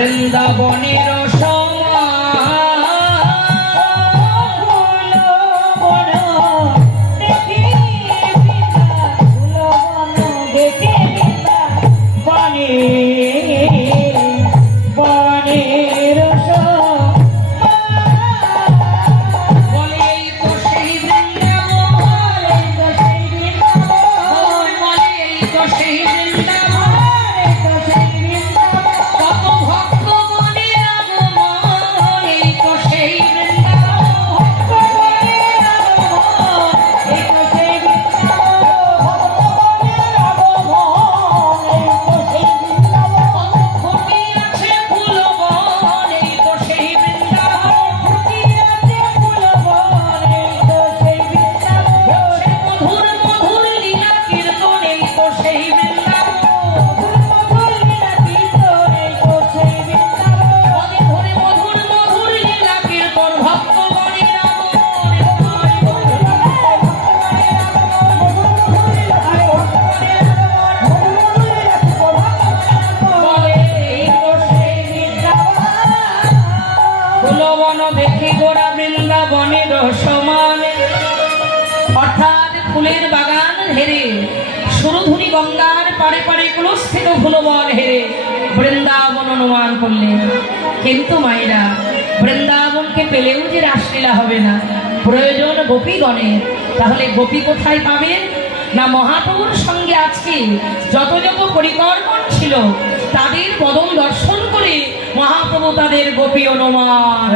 বৃন্দাবনের অর্থাৎ ফুলের বাগান হেরে সুরধুনি গঙ্গার পারে পারে কুলস্থিত ফুলবন হেরে বৃন্দাবন অনুমান করলেন। কিন্তু মায়েরা, বৃন্দাবনকে পেলেও যে রাসলীলা হবে না, প্রয়োজন গোপীগণের। তাহলে গোপী কোথায় পাবেন না? মহাপ্রভুর সঙ্গে আজকে যত যত পরিকর্মণ ছিল তাদের বদন দর্শন করে মহাপ্রভু তাদের গোপী অনুমান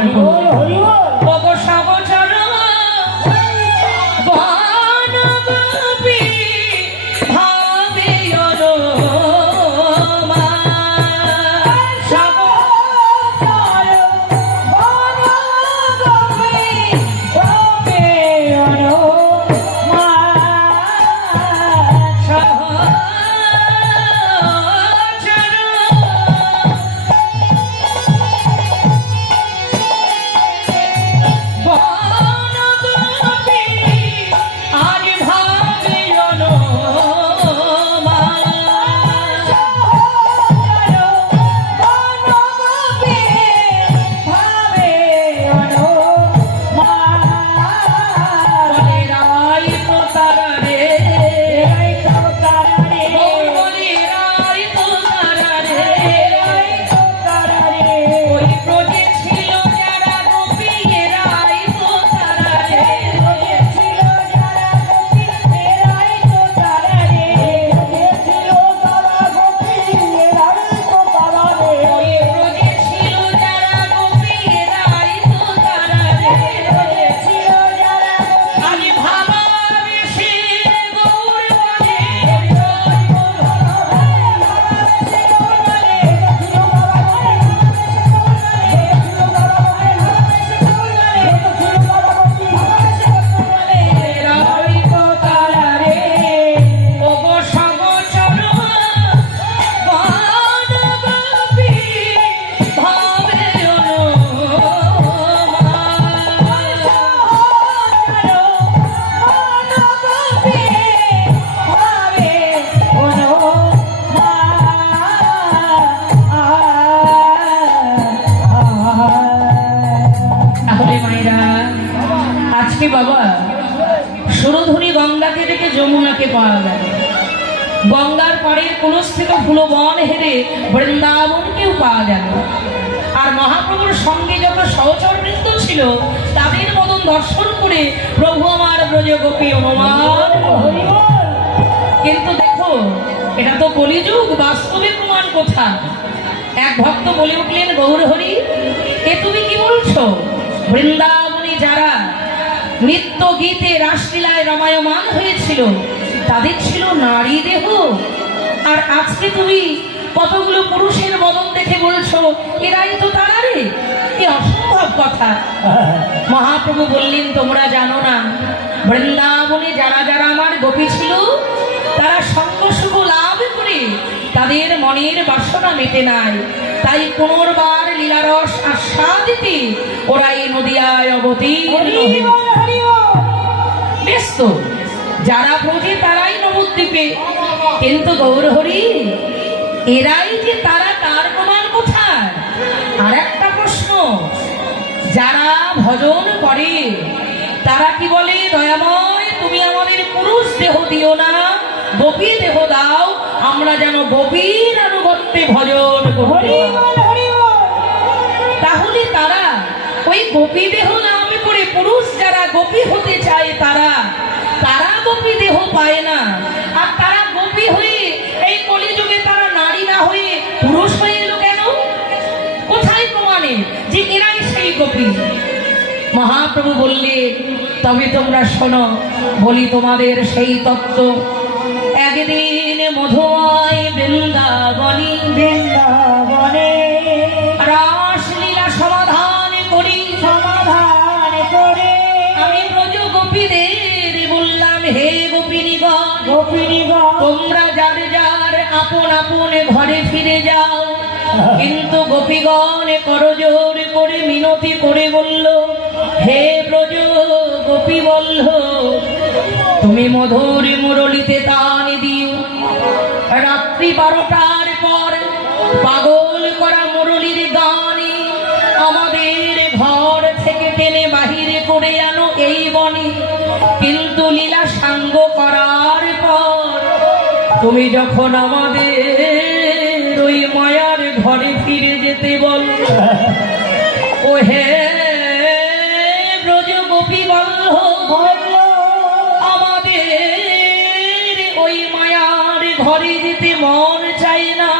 বাবা। সুরধুনি গঙ্গাকে দেখে যমুনাকে পাওয়া গেল, গঙ্গার পাড়ের কুলস্থিত ফুলবন হেরে বৃন্দাবনকেও পাওয়া গেল। আর মহাপ্রভুর সঙ্গে যত সহচর বৃন্দ ছিল তাদের মতন দর্শন করে প্রভু আমার ব্রজ গোপী অনুমান। কিন্তু দেখো, এটা তো কলিযুগ, বাস্তবে প্রমাণ কোথা? এক ভক্ত বলে উঠলেন, গৌর হরি, এ তুমি কি বলছো? বৃন্দাবনে যারা নিত্য গীতে রাসলীলায় রমায়মান হয়েছিল তাদের ছিল নারী দেহ, আর আজকে তুমি কতগুলো পুরুষের বদন দেখে বলছো এরাই তো তারা রে। এ অসম্ভব কথা। মহাপ্রভু বললেন, তোমরা জানো না, বৃন্দাবনে যারা যারা আমার গোপী ছিল তারা সঙ্গ সুখ লাভ করে তাদের মনের বাসনা মেটে নাই, তাই পুনর্বার লীলারস আস্বাদিতে ওরা এই নদিয়ায় অবতীর্ণ। ব্যস্ত যারা বোঝে তারাই নবদ্বীপে, কিন্তু গৌর হরি এরাই যে তারা, তার প্রমাণ কোথায়? আর একটা প্রশ্ন, যারা ভজন করে তারা কি বলে, দয়াময় তুমি আমাদের পুরুষ দেহ দিও না, গোপী দেহ দাও, আমরা যেন গোপীর আনুগত্যে ভজন করি। তাহলে তারা ওই গোপী দেহ নাম করে পুরুষ যারা গোপী হতে চায় তারা গোপী দেহ পায় না। আর তারা গোপী হয়ে এই কলিযুগে তারা নারী না হয়ে পুরুষ হয়ে এলো কেন? কোথায় প্রমাণে যে এরাই সেই গোপী? মহাপ্রভু বললেন, তবে তোমরা শোনো, বলি তোমাদের সেই তত্ত্ব। একদিন মধুময় বৃন্দাবনী রাসলীলা সমাধান করি আমি ব্রজ গোপীদের বললাম, হে গোপিনীগণ, তোমরা যার যার আপন আপন ঘরে ফিরে যাও। কিন্তু গোপীগণ করজোর করে মিনতি করে বলল, হে ব্রজ গোপী বল্লভ, তুমি মধুর মুরলিতে তান দিও। রাত্রি 12টার পর পাগল করা মুরলির গানে আমাদের ঘর থেকে টেনে বাহিরে করে আনো এই বনে। কিন্তু লীলা সাঙ্গ করার পর তুমি যখন আমাদের ওই মায়ার ঘরে ফিরে যেতে বল, ও হে ব্রজ গোপী বল্লভ, আমাদের ওই মায়ার ঘরে যেতে মন চাই না।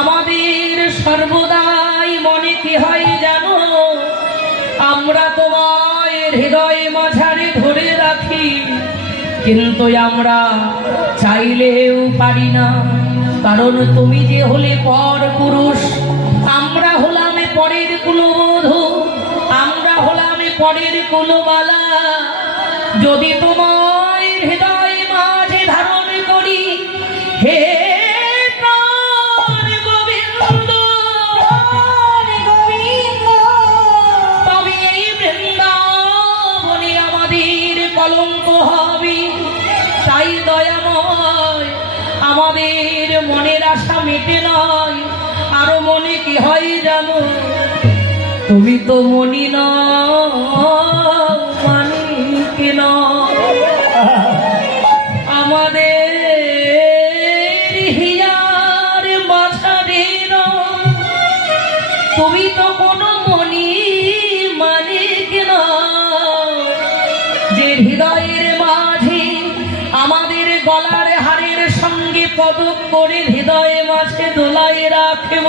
আমাদের সর্বদাই মনে কি হয় জানো, আমরা তোমায় হৃদয় মাঝারে ধরে রাখি, কিন্তু আমরা চাইলেও পারি না। কারণ তুমি যে হলে পর পুরুষ, আমরা হলাম পরের কুলবধূ, আমরা হলাম পরের কুলবালা। যদি তোমার হৃদয় মাঝে ধারণ করি, হে গোবিন্দ, তবে এই বৃন্দাবনে আমাদের কলঙ্ক হবে। তাই দয়াময়, আমাদের মনের আশা মেটে নয়, আরো মনে কি হয় জানো, তুমি তো মনি মানিক আমাদের হিয়ার মাঝারে তুমি তো কোনো মনি মানিক না, যে হৃদয়ের মাঝে আমাদের গলার হারের সঙ্গে পদক করে হৃদয়ে মাঝে দোলায় রাখব।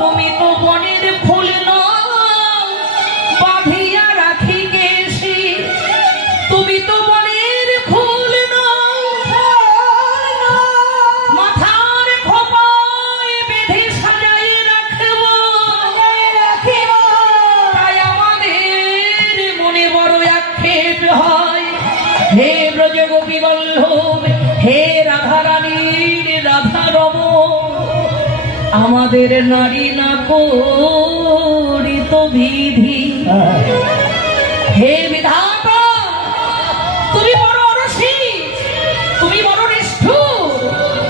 তুমি তো বনের ফুল বাঁধিয়া রাখি গেছি, তুমি তো বনের ফুল মাথার খোপায় বেঁধে সাজাই রাখব। তাই আমাদের মনে বড় আক্ষেপ হয়, হে ব্রজ গোপী বল্লভ, হে রাধারানীর রাধা রমণ, আমাদের নারী না করিত বিধি। হে বিধাতা, তুমি বড় অরসিক, তুমি বড় নিষ্ঠুর,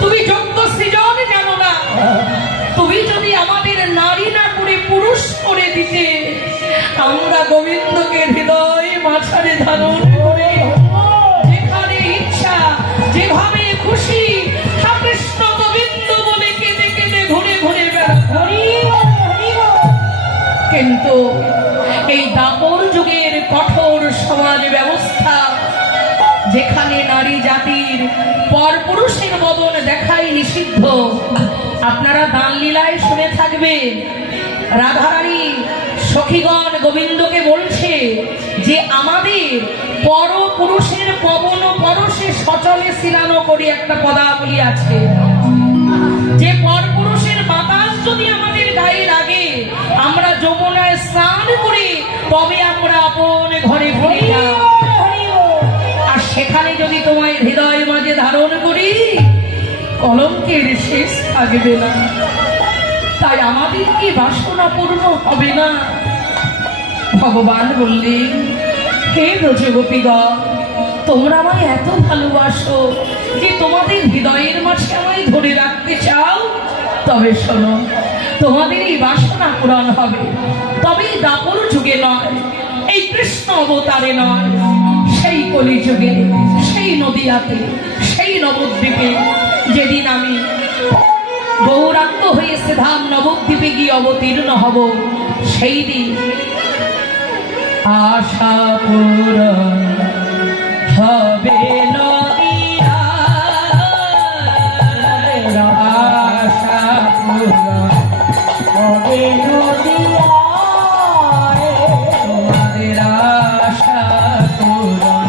তুমি যোগ্য সৃজন জানো না। তুমি যদি আমাদের নারী না করে পুরুষ করে দিতে, আমরা গোবিন্দকে হৃদয় মাঝারে ধারণ করে যেখানে ইচ্ছা যেভাবে খুশি কৃষ্ণ গোবিন্দ বলে কেঁদে কেঁদে ঘুরে ঘুরে বেড়াতাম। কিন্তু এই দাপর যুগের কঠোর সমাজ ব্যবস্থা, যেখানে নারী জাতির পর পুরুষের বদন দেখাই নিষিদ্ধ। আপনারা দান লীলায় শুনে থাকবেন, রাধারানী সখীগণ গোবিন্দকে বলছে যে আমাদের পর পুরুষের পবন পরশে সচলে সিলানো করি একটা পদাবলী আছে, যে পর পুরুষের বাতাস যদি আমাদের গায়ে লাগে, আমরা যমুনায় স্নান করি, তবে আমরা আপন ঘরে ফিরে যাই। আর সেখানে যদি তোমায় হৃদয় মাঝে ধারণ করি, কলঙ্কের শেষ থাকবে না। তাই আমাদের কি বাসনা পূর্ণ হবে না? ভগবান বললেন, হে ব্রজগোপীগণ, তোমরা আমায় এত ভালোবাসো যে তোমাদের হৃদয়ের মাঝে আমায় ধরে রাখতে চাও, তবে শোনো, তোমাদের এই বাসনা পূরণ হবে। তবে দাপর যুগে নয়, এই কৃষ্ণ অবতারে নয়, সেই কলিযুগে, সেই নদিয়াতে, সেই নবদ্বীপে, যেদিন আমি গৌরাঙ্গ হয়ে সেধাম নবদ্বীপে গিয়ে অবতীর্ণ হব, সেই দিন আশা পূরণ হবে নদিয়া, আশা পূরণ হবে নদিয়া, তোমাদের আশা পূরণ,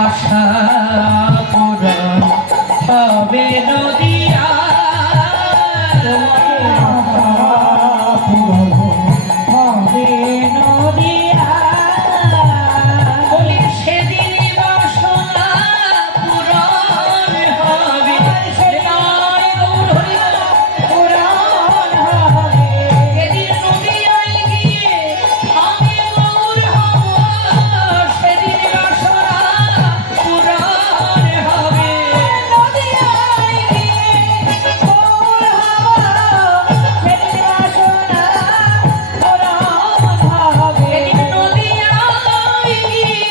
আশা পূরণ হবে নদিয়া, হবে নদিয়া, বলি সেদিন বাসনা পূরণ হবে, পূরণ হবে, সেদিন নদিয়ায় গিয়ে আমি গৌর হব, সেদিন বাসনা পূরণ হবে, নদিয়ায় গিয়ে গৌর হব, সেদিন বাসনা পূরণ হবে, সেদিন নদিয়ায় গিয়ে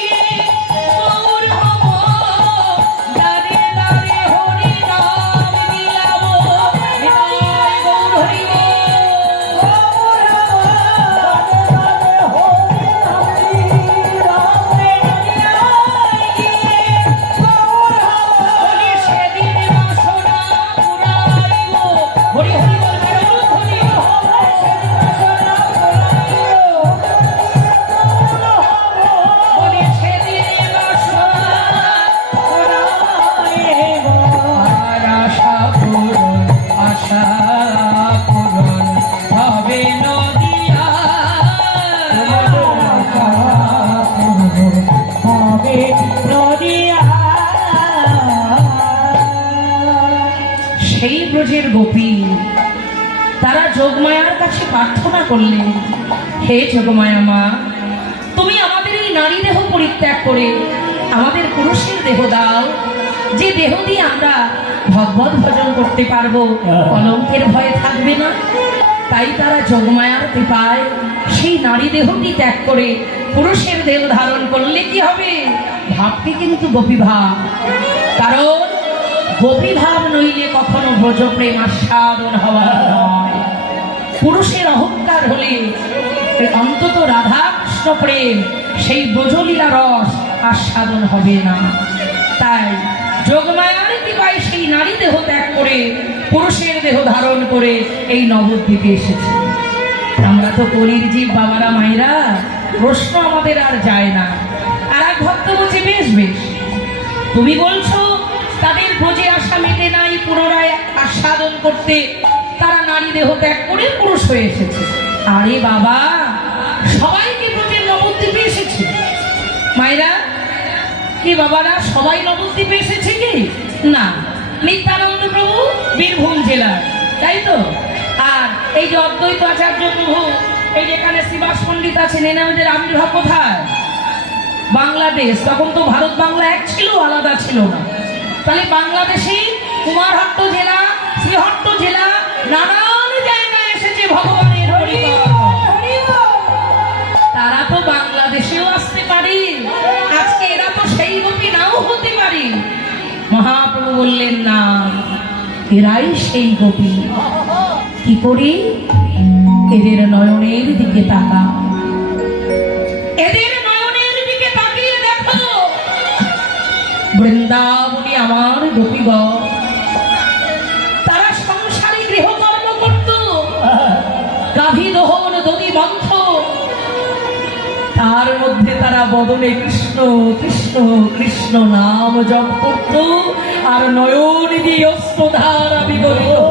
গৌর হব, দাঁড়িয়ে দাঁড়িয়ে হরি নাম বিলাব, নিতাই গৌর হরি গৌর হব, বলি সেদিন বাসনা পুরাইব, হরি হরি বল হরি বলি সেদিন বাসনা পুরাইব, আর আশা পূরণ, আশা পূরণ হবে নদিয়া, হবে নদিয়া। সেই ব্রজের গোপী তারা যোগমায়ার কাছে প্রার্থনা করলেন, হে যোগমায়া মা, তুমি আমাদের এই নারী দেহ পরিত্যাগ করে আমাদের পুরুষের দেহ দাও, যে দেহ দিয়ে আমরা ভগবত ভজন করতে পারবো, কলঙ্কের ভয়ে থাকবে না। তাই তারা যোগমায়ার কৃপায় সেই নারী দেহটি ত্যাগ করে পুরুষের দেহ ধারণ করলে কি হবে? ভাবটি কিন্তু গোপী ভাব, কারণ গোপী ভাব নইলে কখনো ব্রজপ্রেম আস্বাদন হওয়া নয়। পুরুষের অহংকার হলে অন্তত রাধা কৃষ্ণ প্রেম, সেই ব্রজলীলা রস আস্বাদন হবে না। তাই যোগমায়ার কৃপায় সেই নারী দেহ ত্যাগ করে পুরুষের দেহ ধারণ করে এই নবদ্বীপে এসেছে। আমরা তো কলির জীব বাবারা মায়েরা, প্রশ্ন আমাদের আর যায় না। আর এক ভক্ত বলছে, বেশ বেশ, তুমি বলছো তাদের ব্রজে আশা মেটে নাই, পুনরায় আস্বাদন করতে তারা নারী দেহ ত্যাগ করে পুরুষ হয়ে এসেছে। আরে বাবা, সবাইকে ব্রজের নবদ্বীপে এসেছে মায়েরা, কি বাবারা সবাই নবদ্বীপে এসেছে কি না? নিত্যানন্দ প্রভু বীরভূম জেলার, তাই তো। আর এই যে অদ্বৈত আচার্য প্রভু, এই যেখানে শ্রীবাস পণ্ডিত আছেন, এনাদের আবির্ভাব কোথায়? বাংলাদেশ। তখন তো ভারত বাংলা এক ছিল, আলাদা ছিল না। তাহলে বাংলাদেশে কুমারহট্ট জেলা, শ্রীহট্ট জেলা, নানান জায়গায় এসেছে ভগবানের হরিবল। তারা তো বাংলাদেশেও আসতে পারে, আজকে এরা তো সেই গোপী নাও হতে পারে। মহাপ্রভু বললেন না, এরাই সেই গোপী। কি করি? এদের নয়নের দিকে তাকা, এদের নয়নের দিকে তাকিয়ে দেখো, বৃন্দাবনী আমার গোপীগণ, তারা সংসারী গৃহকর্ম করত, গাভী দহন, দধি মন্থ, তার মধ্যে তারা বদনে কৃষ্ণ কৃষ্ণ কৃষ্ণ নাম জপ করত, আর নয়ন দিয়ে অস্ত্রধারা বিগলিত।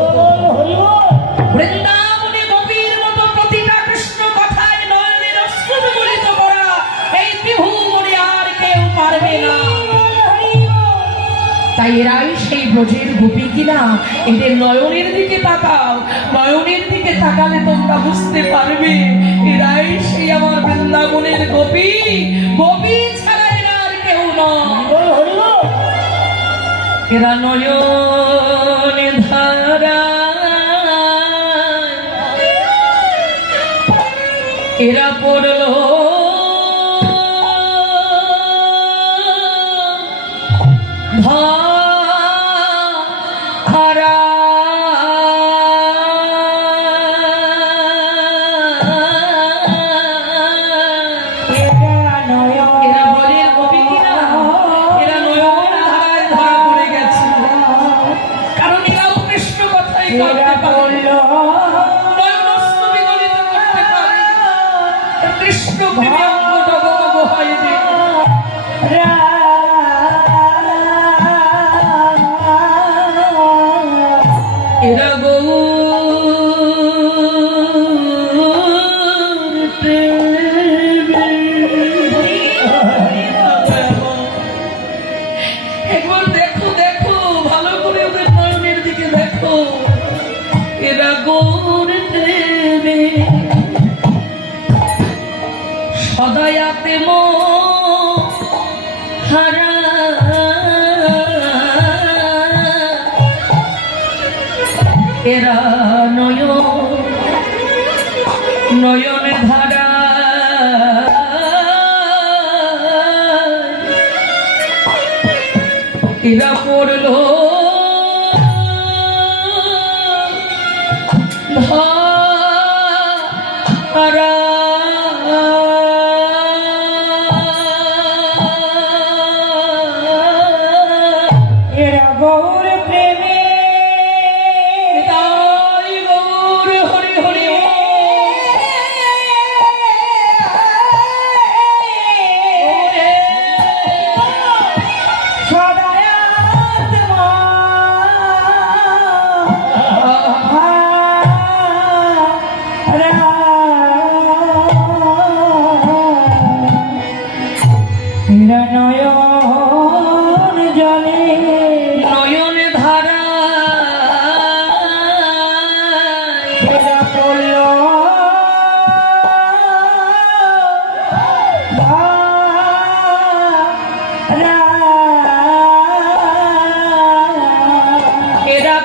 বৃন্দাবনে গোপীর মতো প্রতিটা কৃষ্ণ কথায় নয়নের অস্ত্র বিগলিত করা এই ত্রিভুবনে আর কেউ পারবে না। তাই এরাই সেই ব্রজের গোপী কিনা? এদের নয়নের দিকে তাকাও, নয়নের দিকে তাকালে তোমরা বুঝতে পারবে এরাই সেই আমার বৃন্দাবনের গোপী। গোপী ছাড়া এরা নয়ন ধারা এরা পড়ল ধারা কৃষ্ণ প্রেমে অঙ্গ ডগমগ হয় যে এরা একবার দেখো দেখো ভালো করে ওদের নয়নের দিকে দেখো এরা গৌর দেবে সদয়াতে মো হারা এরা নয়নে ধারা এরা পড়ল ধারা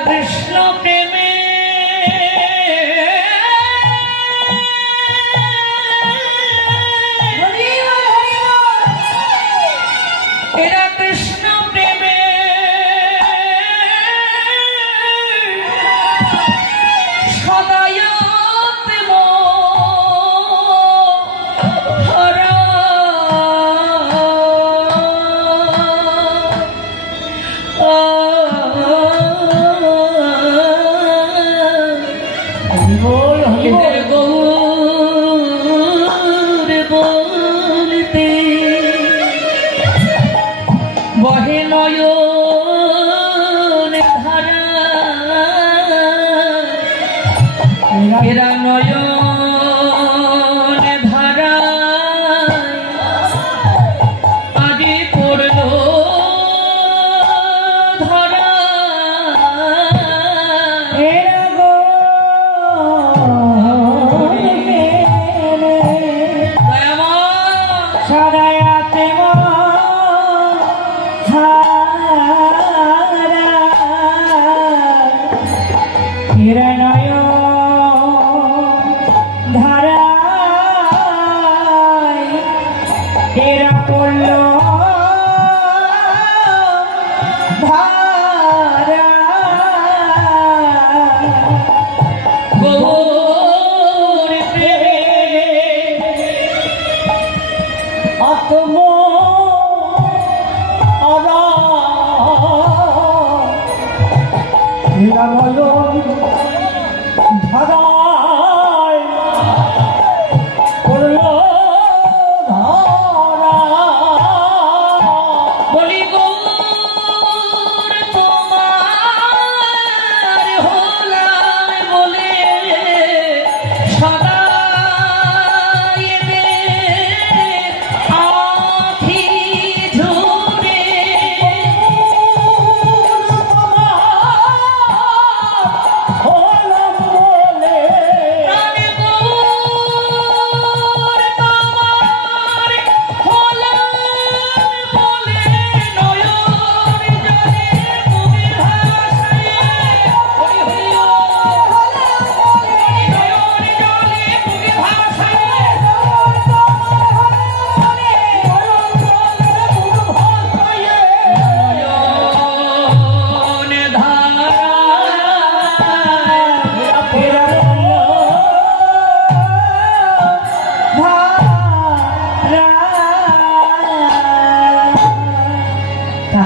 কৃষ্ণ প্রেমে এরা কৃষ্ণ প্রেমে সদায়াতে মোহরা এদের গৌর বলতে বহে নয়ন ধারা এরা নয়ন ধারা আগে পড়ল ধরা এরা পড়ল ধারা গৌর আত্ম ধারায় পড়ল বলি গৌর তোমার হলাম বলে সদা এদের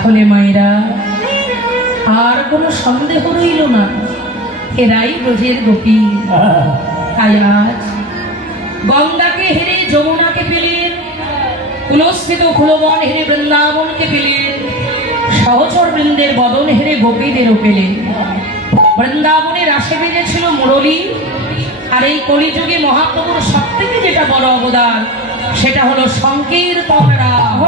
তাহলে মায়েরা আর কোনো সন্দেহ রইল না, এরাই ব্রজের গোপী। তাই আজ গঙ্গাকে হেরে যমুনাকে পেলেন, কুলস্থিত কুলবন হেরে বৃন্দাবনকে পেলেন, সহচর বৃন্দের বদন হেরে গোপীদেরও পেলেন। বৃন্দাবনের রাশে বেজেছিল মুরলী। আর এই কলিযুগে মহাপ্রভুর সব থেকে যেটা বড় অবদান, সেটা হলো সংকীর্তন রাস।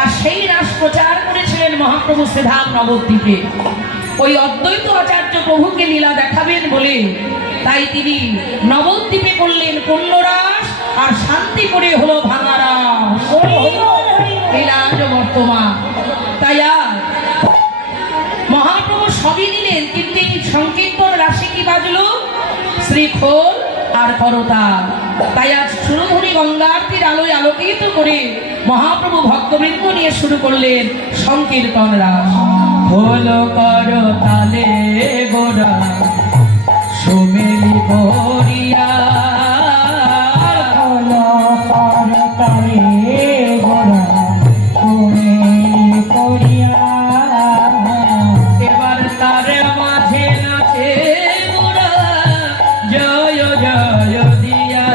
আর সেই রাস প্রচার করেছিলেন মহাপ্রভু শ্রীধাম নবদ্বীপে। ওই অদ্বৈত আচার্য প্রভুকে লীলা দেখাবেন বলে তাই তিনি নবদ্বীপে করলেন পুণ্যরাস, আর শান্তিপুরে হলো ভাঙা রাস। এই রাজ বর্তমান। তাই আর মহাপ্রভু সবই দিলেন, কিন্তু এই সংকীর্তন রাশি কি বাজলো? শ্রীখোল আর করতাল। তাই আজ সুরধুনী গঙ্গারতির আলোয় আলোকিত করে মহাপ্রভু ভক্তবৃন্দ নিয়ে শুরু করলেন সংকীর্তন রাস। হলো করতালে গোরা সুমেলি বরিয়া, হলো করতালে গোরা সুমেলি বরিয়া। এবার তার মাঝে নাচে গোরা জয় জয় দিয়া,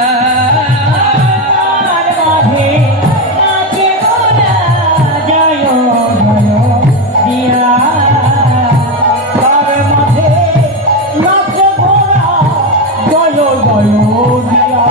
মাঝে নাচে গোরা জয় জয় দিয়া। তার মাঝে নাচে গোরা জয় জয় দিয়া।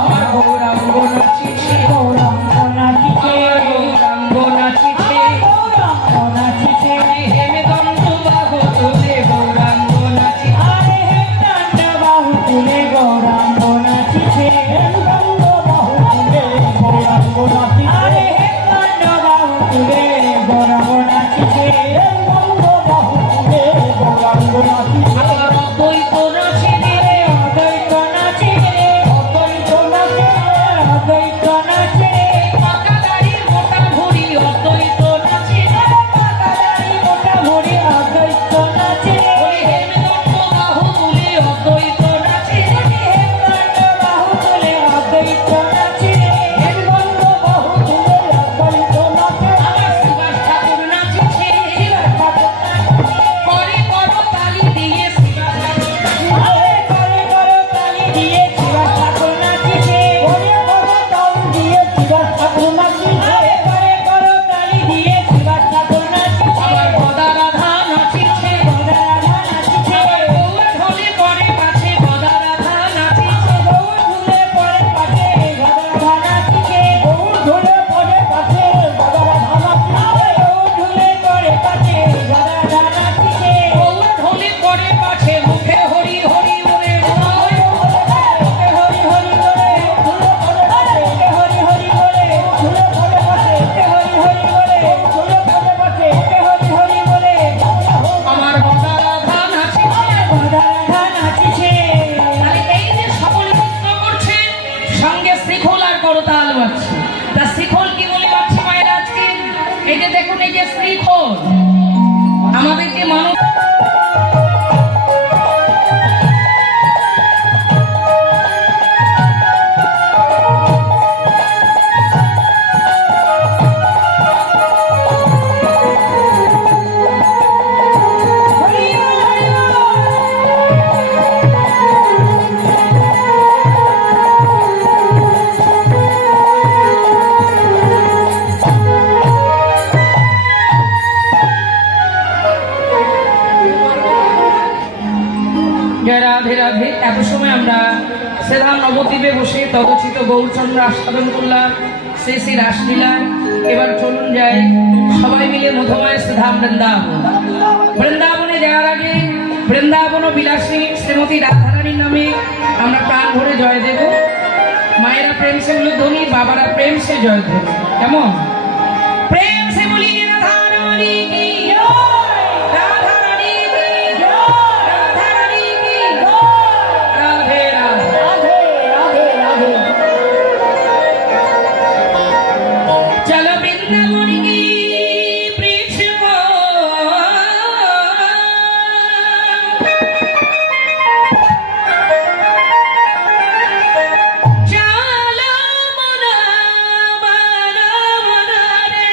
আমার গৌরাঙ্গ নাচিছে, গৌরাঙ্গ নাচিছে, গৌরাঙ্গ নাচিছে, গৌরাঙ্গ নাচিছে। হেমদণ্ড বাহু তুলে গৌরাঙ্গ নাচিছে, আরে হেমদণ্ড বাহু তুলে গৌরাঙ্গ নাচিছে, হেমদণ্ড বাহু তুলে গৌরাঙ্গ নাচিছে, আরে হেমদণ্ড বাহু তুলে গৌরাঙ্গ নাচিছে, হেমদণ্ড বাহু তুলে গৌরাঙ্গ নাচিছে। আবার অদ্বৈত নাচে রে, অদ্বৈত নাচে রে, অদ্বৈত নাচে রে, অদ্বৈত নাচে রে। পাকা দাড়ি মোটা ভুঁড়ি অদ্বৈত নাচে রে, পাকা দাড়ি মোটা ভুঁড়ি অদ্বৈত নাচে রে। ওই হেমদণ্ড বাহু তুলে অদ্বৈত নাচে রে, হেমদণ্ড বাহু তুলে অদ্বৈত নাচে রে, হেমদণ্ড বাহু তুলে অদ্বৈত নাচে। আমার সুভাষ ঠাকুর নাচিছে, সুভাষ ঠাকুর নাচিছে। করে করো তালি দিয়ে সুভাষ ঠাকুর নাচিছে, আরে করে করো তালি দিয়ে সুভাষ ঠাকুর নাচিছে, করে করো তালি দিয়ে সুভাষ ঠাকুর নাচিছে, আরে করে করো তালি দিয়ে সুভাষ ঠাকুর নাচিছে। আবার গদা রাধা নাচিছে, গদা রাধা নাচিছে। আবার গৌর ঢোলে পরে পাছে গদা রাধা নাচিছে, গৌর ঢোলে পরে পাছে গদা রাধা নাচিছে, গৌর ঢোলে পরে পাছে গদা রাধা নাচিছে, গৌর ঢোলে পরে পাছে গদা রাধা নাচিছে, গৌর ঢোলে পরে পাছে মুখে হরি হরি বলে মুখে হরি হরি বলে ঢোলে পরে পাছে, মুখে হরি হরি বলে ঢোলে পরে পাছে, মুখে হরি হরি বলে ঢোলে পরে পাছে, মুখে হরি হরি বলে। আমার গদা রাধা নাচিছে, গদা রাধা নাচিছে। তাহলে এই যে সকলে নৃত্য করছে, সঙ্গে শ্রীখোল আর করতাল বাজছে। তা শ্রীখোল কি বলে বাজছে মায়ের আজকে? এই যে দেখুন, এই যে শ্রীখোল আমাদের যে মানুষ রাধে রাধে। এত সময় আমরা শ্রীধাম নবদ্বীপে বসে তদচিত গৌরচন্দ্র আস্বাদন করলাম, শ্রী শ্রী রাসলীলা। এবার চলুন যাই সবাই মিলে মধুময় শ্রীধাম বৃন্দাবন। বৃন্দাবনে যাওয়ার আগে বৃন্দাবন ও বিলাসিনী শ্রীমতী রাধারানীর নামে আমরা প্রাণ ভরে জয় দেব। মায়েরা প্রেম সে ধ্বনি, বাবারা প্রেম সে জয় ধ্বনি। কেমন প্রেম সে বলি রাধারানী কি জয়, রাধারানী কি জয়, রাধারানী কি জয়। রাধে রাধে রাধে রাধে রাধে। চলো বৃন্দাবন কি বৃক্ষ চলো মনা মনা মনা রে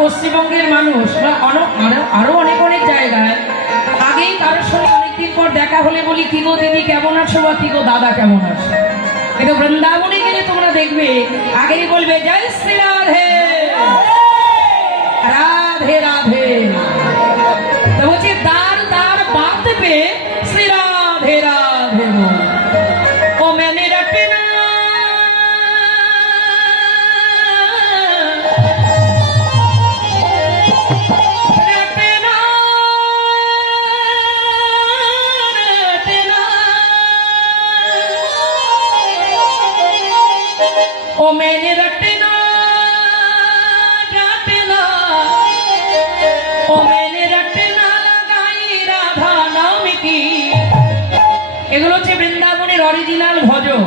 পশ্চিমবঙ্গের মানুষ বা আরো অনেক অনেক জায়গায় আগেই কারোর সঙ্গে অনেকদিন পর দেখা হলে বলি কি গো দিদি কেমন আছো বা কি গো দাদা কেমন আছো। কিন্তু বৃন্দাবনে গেলে তোমরা দেখবে আগেই বলবে জয় শ্রী রাধে রাধে রাধে। তো বলছে দার দার बात पे श्री राधे राधे बोल। ओ मैंने रटना रटना रटना ओ मैंने रटना रटना ओ मैंने रटना लगाई राधा नाम की। এগুলো হচ্ছে বৃন্দাবনের অরিজিনাল ভজন,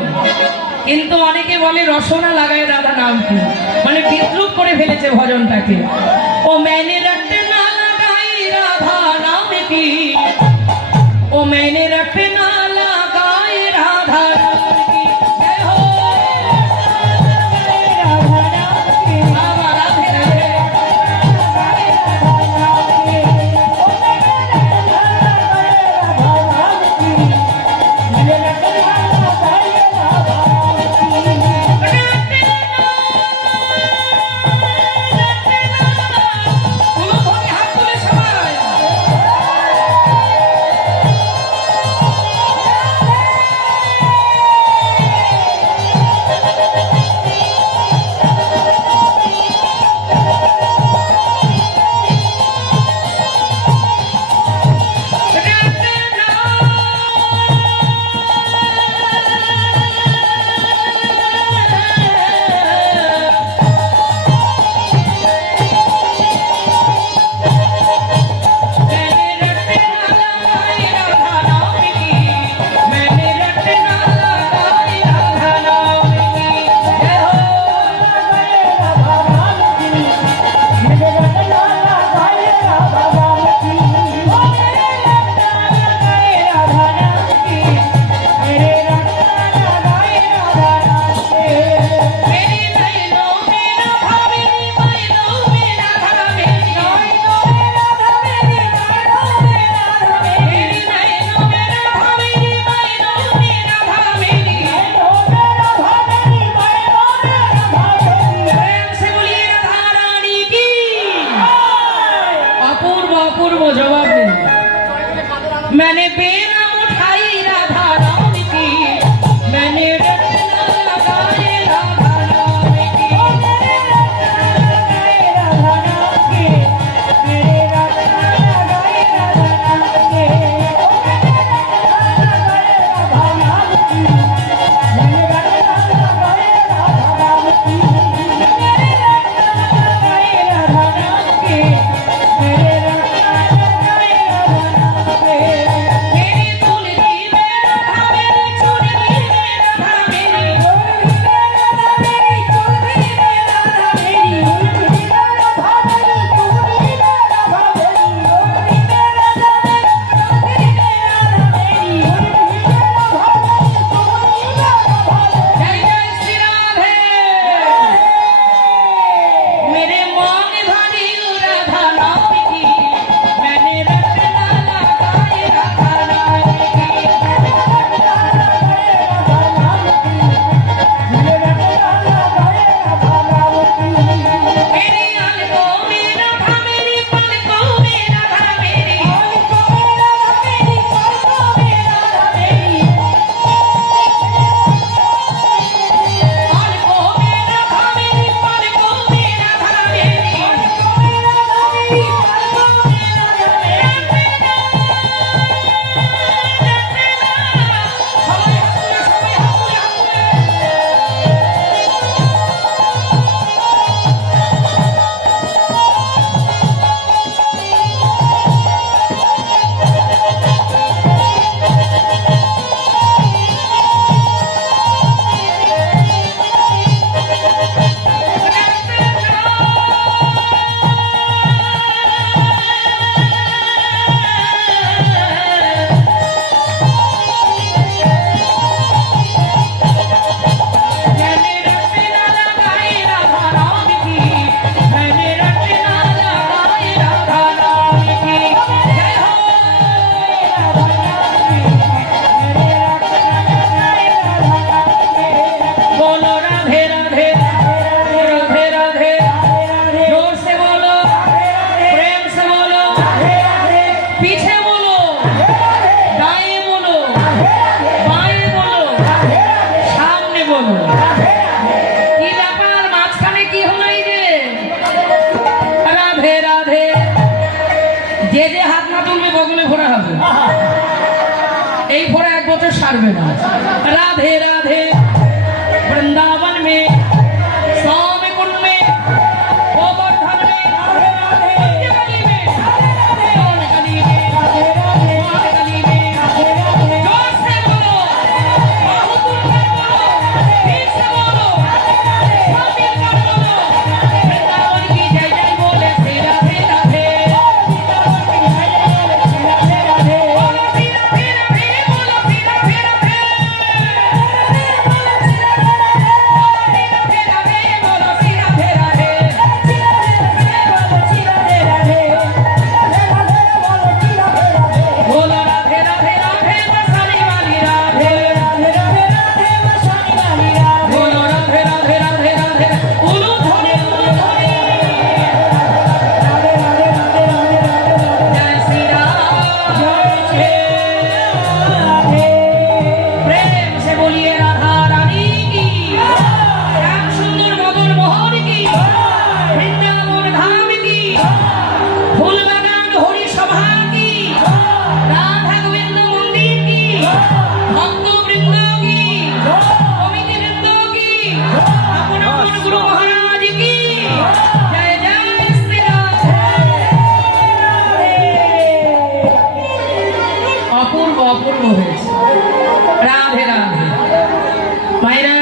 কিন্তু অনেকে বলে রসনা লাগায় রাধা নাম কি, মানে বিদ্রুপ করে ফেলেছে ভজনটাকে। ও मैंने रटना लगाई राधा नाम की ओ मैंने रटना लगाई राधा नाम की। जय हो राधा नाम की बाबा राधे राधे। ছাড়বে না। রাধে রাধে वृंदावन में स्वामी कुंड में गोवर्धन में गली में गली में गली में जोर से बोलो बहुत दूर बोलो ठीक से बोलो सब मिलकर बोलो वृंदावन की जय जय बोले श्री राधे राधे बोलो श्री राधे राधे बोलो श्री राधे राधे অপূর্ব হয়েছে। রাধে রাধে মায়েরা,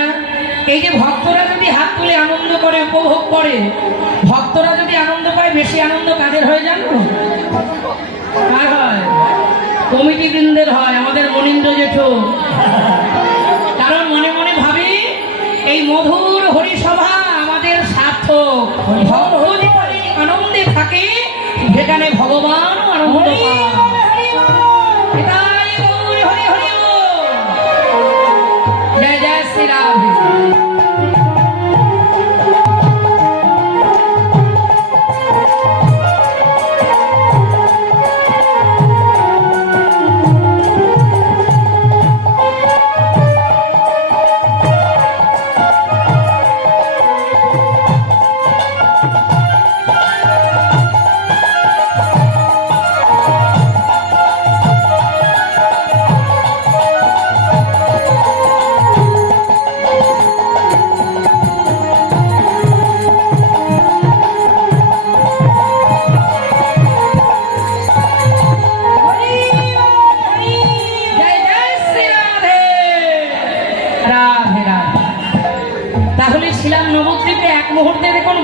এই যে ভক্তরা যদি হাত তুলে আনন্দ করে উপভোগ করে, ভক্তরা যদি আনন্দ পায় বেশি আনন্দ কাদের হয় জানো? কার হয়? কমিটি বৃন্দের হয়, আমাদের মনীন্দ্র জেঠু। কারণ মনে মনে ভাবি এই মধুর হরিসভা আমাদের সার্থক। ভক্ত যেখানে আনন্দে থাকে সেখানে ভগবানও আনন্দ পায়। जय जय श्री राधे।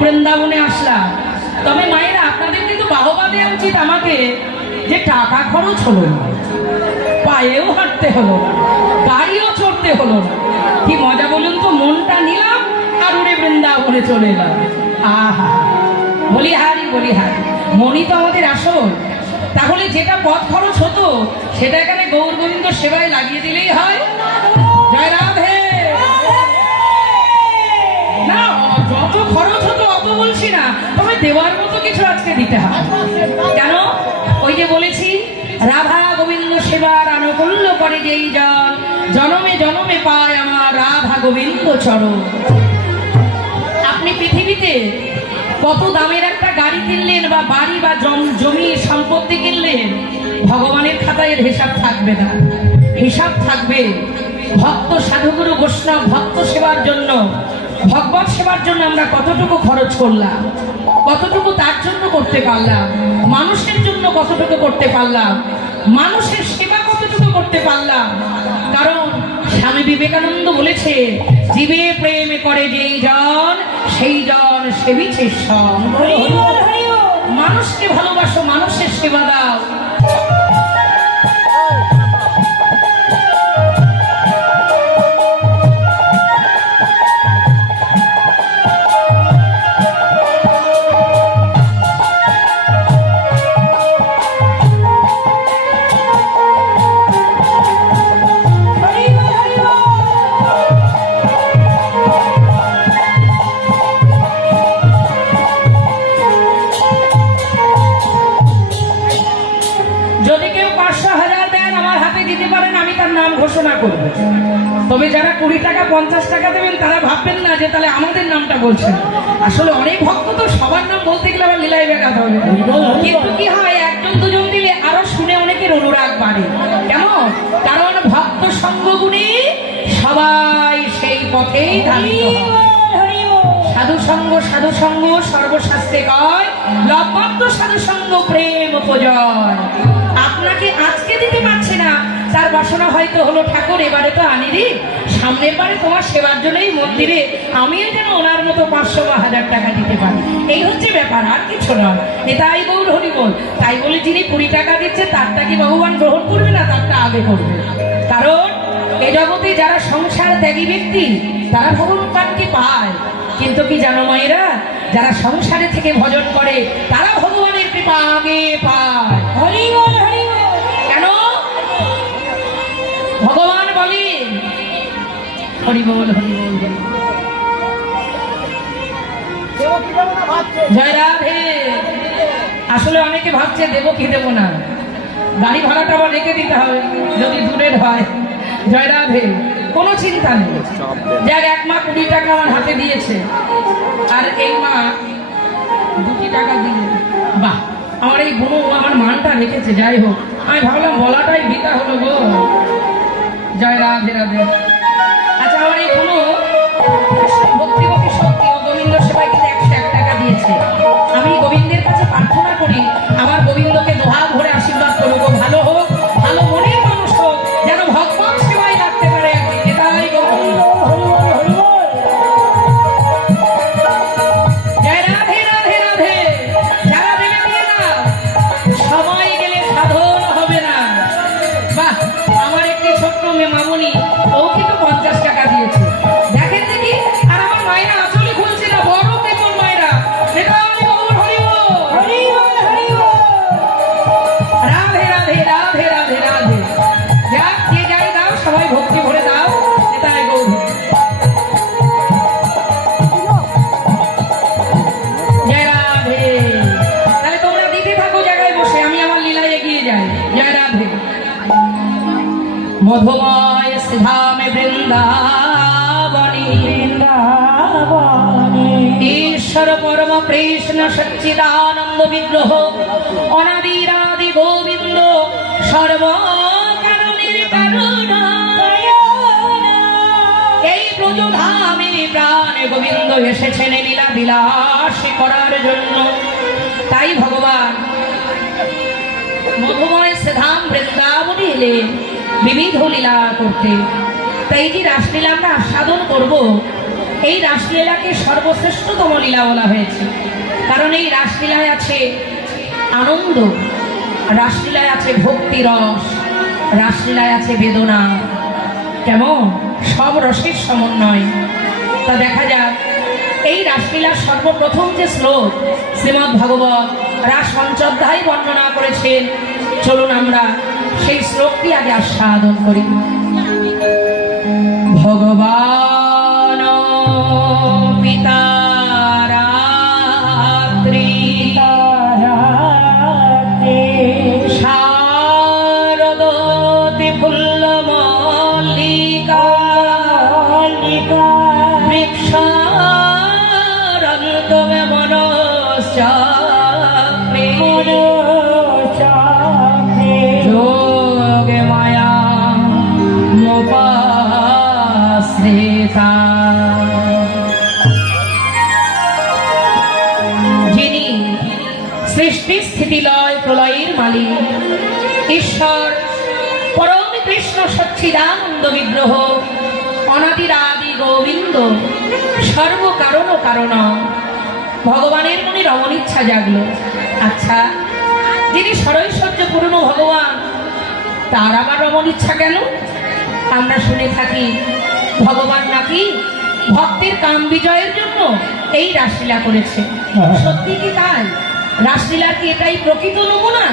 বৃন্দাবনে আসলাম, তবে মায়েরা আপনাদের কিন্তু বাহবা দেওয়া উচিত আমাকে যে টাকা খরচ হলো না, পায়েও হাঁটতে হলো না, গাড়িও চড়তে হলো না। কি মজা বলুন তো, মনটা নিলাম আর উড়ে বৃন্দাবনে চলে এলাম। আহা, বলিহারি বলিহারি, মনই তো আমাদের আসল। তাহলে যেটা পথ খরচ হতো সেটা এখানে গৌর গোবিন্দ সেবায় লাগিয়ে দিলেই হয়। জয় রাধে। না, যত খরচ হতো অত বলছি না, তবে দেওয়ার মতো কিছু আজকে দিতে হয়। কেন? ওই যে বলেছি, রাধা গোবিন্দ সেবার আনুকূল্য করে যেই জন, জনমে জনমে পায় আমার রাধা গোবিন্দ চরণ। আপনি পৃথিবীতে কত দামের একটা গাড়ি কিনলেন বা বাড়ি বা জমি সম্পত্তি কিনলেন, ভগবানের খাতায় এর হিসাব থাকবে না। হিসাব থাকবে ভক্ত সাধুগুরু বৈষ্ণব ভক্ত সেবার জন্য, ভগবত সেবার জন্য আমরা কতটুকু খরচ করলাম, কতটুকু তার জন্য করতে পারলাম, মানুষের জন্য কতটুকু করতে পারলাম, মানুষের সেবা কতটুকু করতে পারলাম। কারণ স্বামী বিবেকানন্দ বলেছে, জীবে প্রেমে করে যেই জন, সেই জন সেবিছে ঈশ্বর। মানুষকে ভালোবাসো, মানুষের সেবা দাও। ঘোষণা করবে, তবে যারা 20 টাকা 50 টাকা দেবেন তারা ভাববেন না যে তাহলে আমাদের নামটা বলছেন। আসলে অনেক ভক্ত তো সবার নাম বলতে গেলে আবার লীলায় ব্যাঘাত হবে, কিন্তু কি হয়, একজন দুজন দিলে আরো শুনে অনেকের অনুরাগ বাড়ে। কেমন? কারণ ভক্ত সঙ্গ সবাই সেই পথেই ধাবিত হয়। সাধু সঙ্গ সর্বশাস্ত্রে কয়, লব্ধ সাধু সঙ্গ প্রেম উপজয়। আপনাকে আজকে দিতে পারছে না, তার বাসনা হয়তো হলো ঠাকুর এবারে তো আনিনি, সামনের বারে তোমার সেবার জন্যই মন্দিরে আমিও যেন ওনার মতো 500 বা 1000 টাকা দিতে পারি। এই হচ্ছে ব্যাপার, আর কিছু নয়। এটাই গৌর হরি বল। তাই বলে যিনি 20 টাকা দিচ্ছে তারটা কি ভগবান গ্রহণ করবে না? তারটা আগে করবে। কারণ এ জগতে যারা সংসার ত্যাগী ব্যক্তি তারা ভগবানকে পায়। কিন্তু কি জানো মায়েরা, যারা সংসারে থেকে ভজন করে তারা ভগবানের কৃপা আগে পায়। হরি বল, হরি বল। কেন? ভগবান বলেন, হরি বল, হরি বল। জয় রাধে। আসলে অনেকে ভাবছে দেবো কি দেবো না, গাড়ি ভাড়াটা আবার রেখে দিতে হবে যদি দূরের হয়। জয় রাধে। কোনো চিন্তা নেই, যার 1 মা 20 টাকা আমার হাতে দিয়েছে, আর এই মা 2 টাকা দিয়ে, বাহ, আমার এই বোন আমার মানটা রেখেছে। যাই হোক, আমি ভাবলাম বলাটাই বিতা হলো গো। জয় রাধে রাধে। আচ্ছা, আমার এই বোন ভক্তিবতী শক্তি ও গোবিন্দ সেবায় কিন্তু 101 টাকা দিয়েছে। আমি গোবিন্দের কাছে প্রার্থনা করি আমার গোবিন্দকে দোহাত ভরে আশীর্বাদ করবো, ভালো হোক, ভালো মনের মানুষ হোক, যেন ভগবান সেবায় রাখতে পারে। এটাই জয় রাধে রাধে রাধে। যারা দেবে দিয়ে না, সময় গেলে সাধন হবে না। বাহ, আমার একটি ছোট্ট মেয়ে মামনি, ও কিন্তু 50 টাকা দিয়েছে। দেখেন দেখি, আর আমার মায়েরা আসলে খুলছে না, বড় বেতন মায়েরা। এটাই গৌর হরি বল, হরি বল, হরি বল। রাধে রাধে রাধে রাধে রাধে। যাক, যে যাই দাও সবাই ভক্তি ভরে দাও। এটাই গৌর। জয় রাধে। তাহলে তোমরা দিতে থাকো জায়গায় বসে, আমি আমার লীলায় এগিয়ে যাই। জয় রাধে। মধুময় শ্রীধামে বৃন্দাবনী, ঈশ্বর পরম কৃষ্ণ সচ্চিদানন্দ বিগ্রহ অনাদিরাদি গোবিন্দ সর্বকারণের কারণ। এই ব্রজধামে প্রাণ গোবিন্দ এসেছেন লীলা বিলাস করার জন্য। তাই ভগবান মধুময় শ্রীধাম বৃন্দাবনী এলেন বিবিধ লীলা করতে। তাই যে রাসলীলা আমরা আস্বাদন করব, এই রাসলীলাকে সর্বশ্রেষ্ঠতম লীলা বলা হয়েছে। কারণ এই রাসলীলায় আছে আনন্দ, রাসলীলায় আছে ভক্তি রস, রাসলীলায় আছে বেদনা। কেমন সব রসের সমন্বয়। তা দেখা যাক, এই রাসলীলার সর্বপ্রথম যে শ্লোক শ্রীমদ্ ভাগবত রাস পঞ্চঅধ্যায় বর্ণনা করেছেন, চলুন আমরা সেই শ্লোকটি আগে আস্বাদন করি। ভগবান পিতা রাত্রি শারদতি ফুল্ল মল্লিকা বৃক্ষারন্তমে মনশ্চাক্রে যোগে মায়া মোপাশ্রিতা। যিনি সৃষ্টি স্থিতি লয় প্রলয়ের মালিক, ঈশ্বর পরম কৃষ্ণ সচ্চিদানন্দ বিগ্রহ অনাদিরাদি গোবিন্দ সর্বকারণ কারণ। ভগবানের মনে রমণ ইচ্ছা জাগলো, আচ্ছা যিনি সরৈশ্বর্য পূর্ণ ভগবান, তার আবার রমণ ইচ্ছা কেন? আমরা শুনে থাকি ভগবান নাকি ভক্তের কাম বিজয়ের জন্য এই রাসলীলা করেছে। সত্যি কি তাই? রাসলীলার কি এটাই প্রকৃত নমুনা?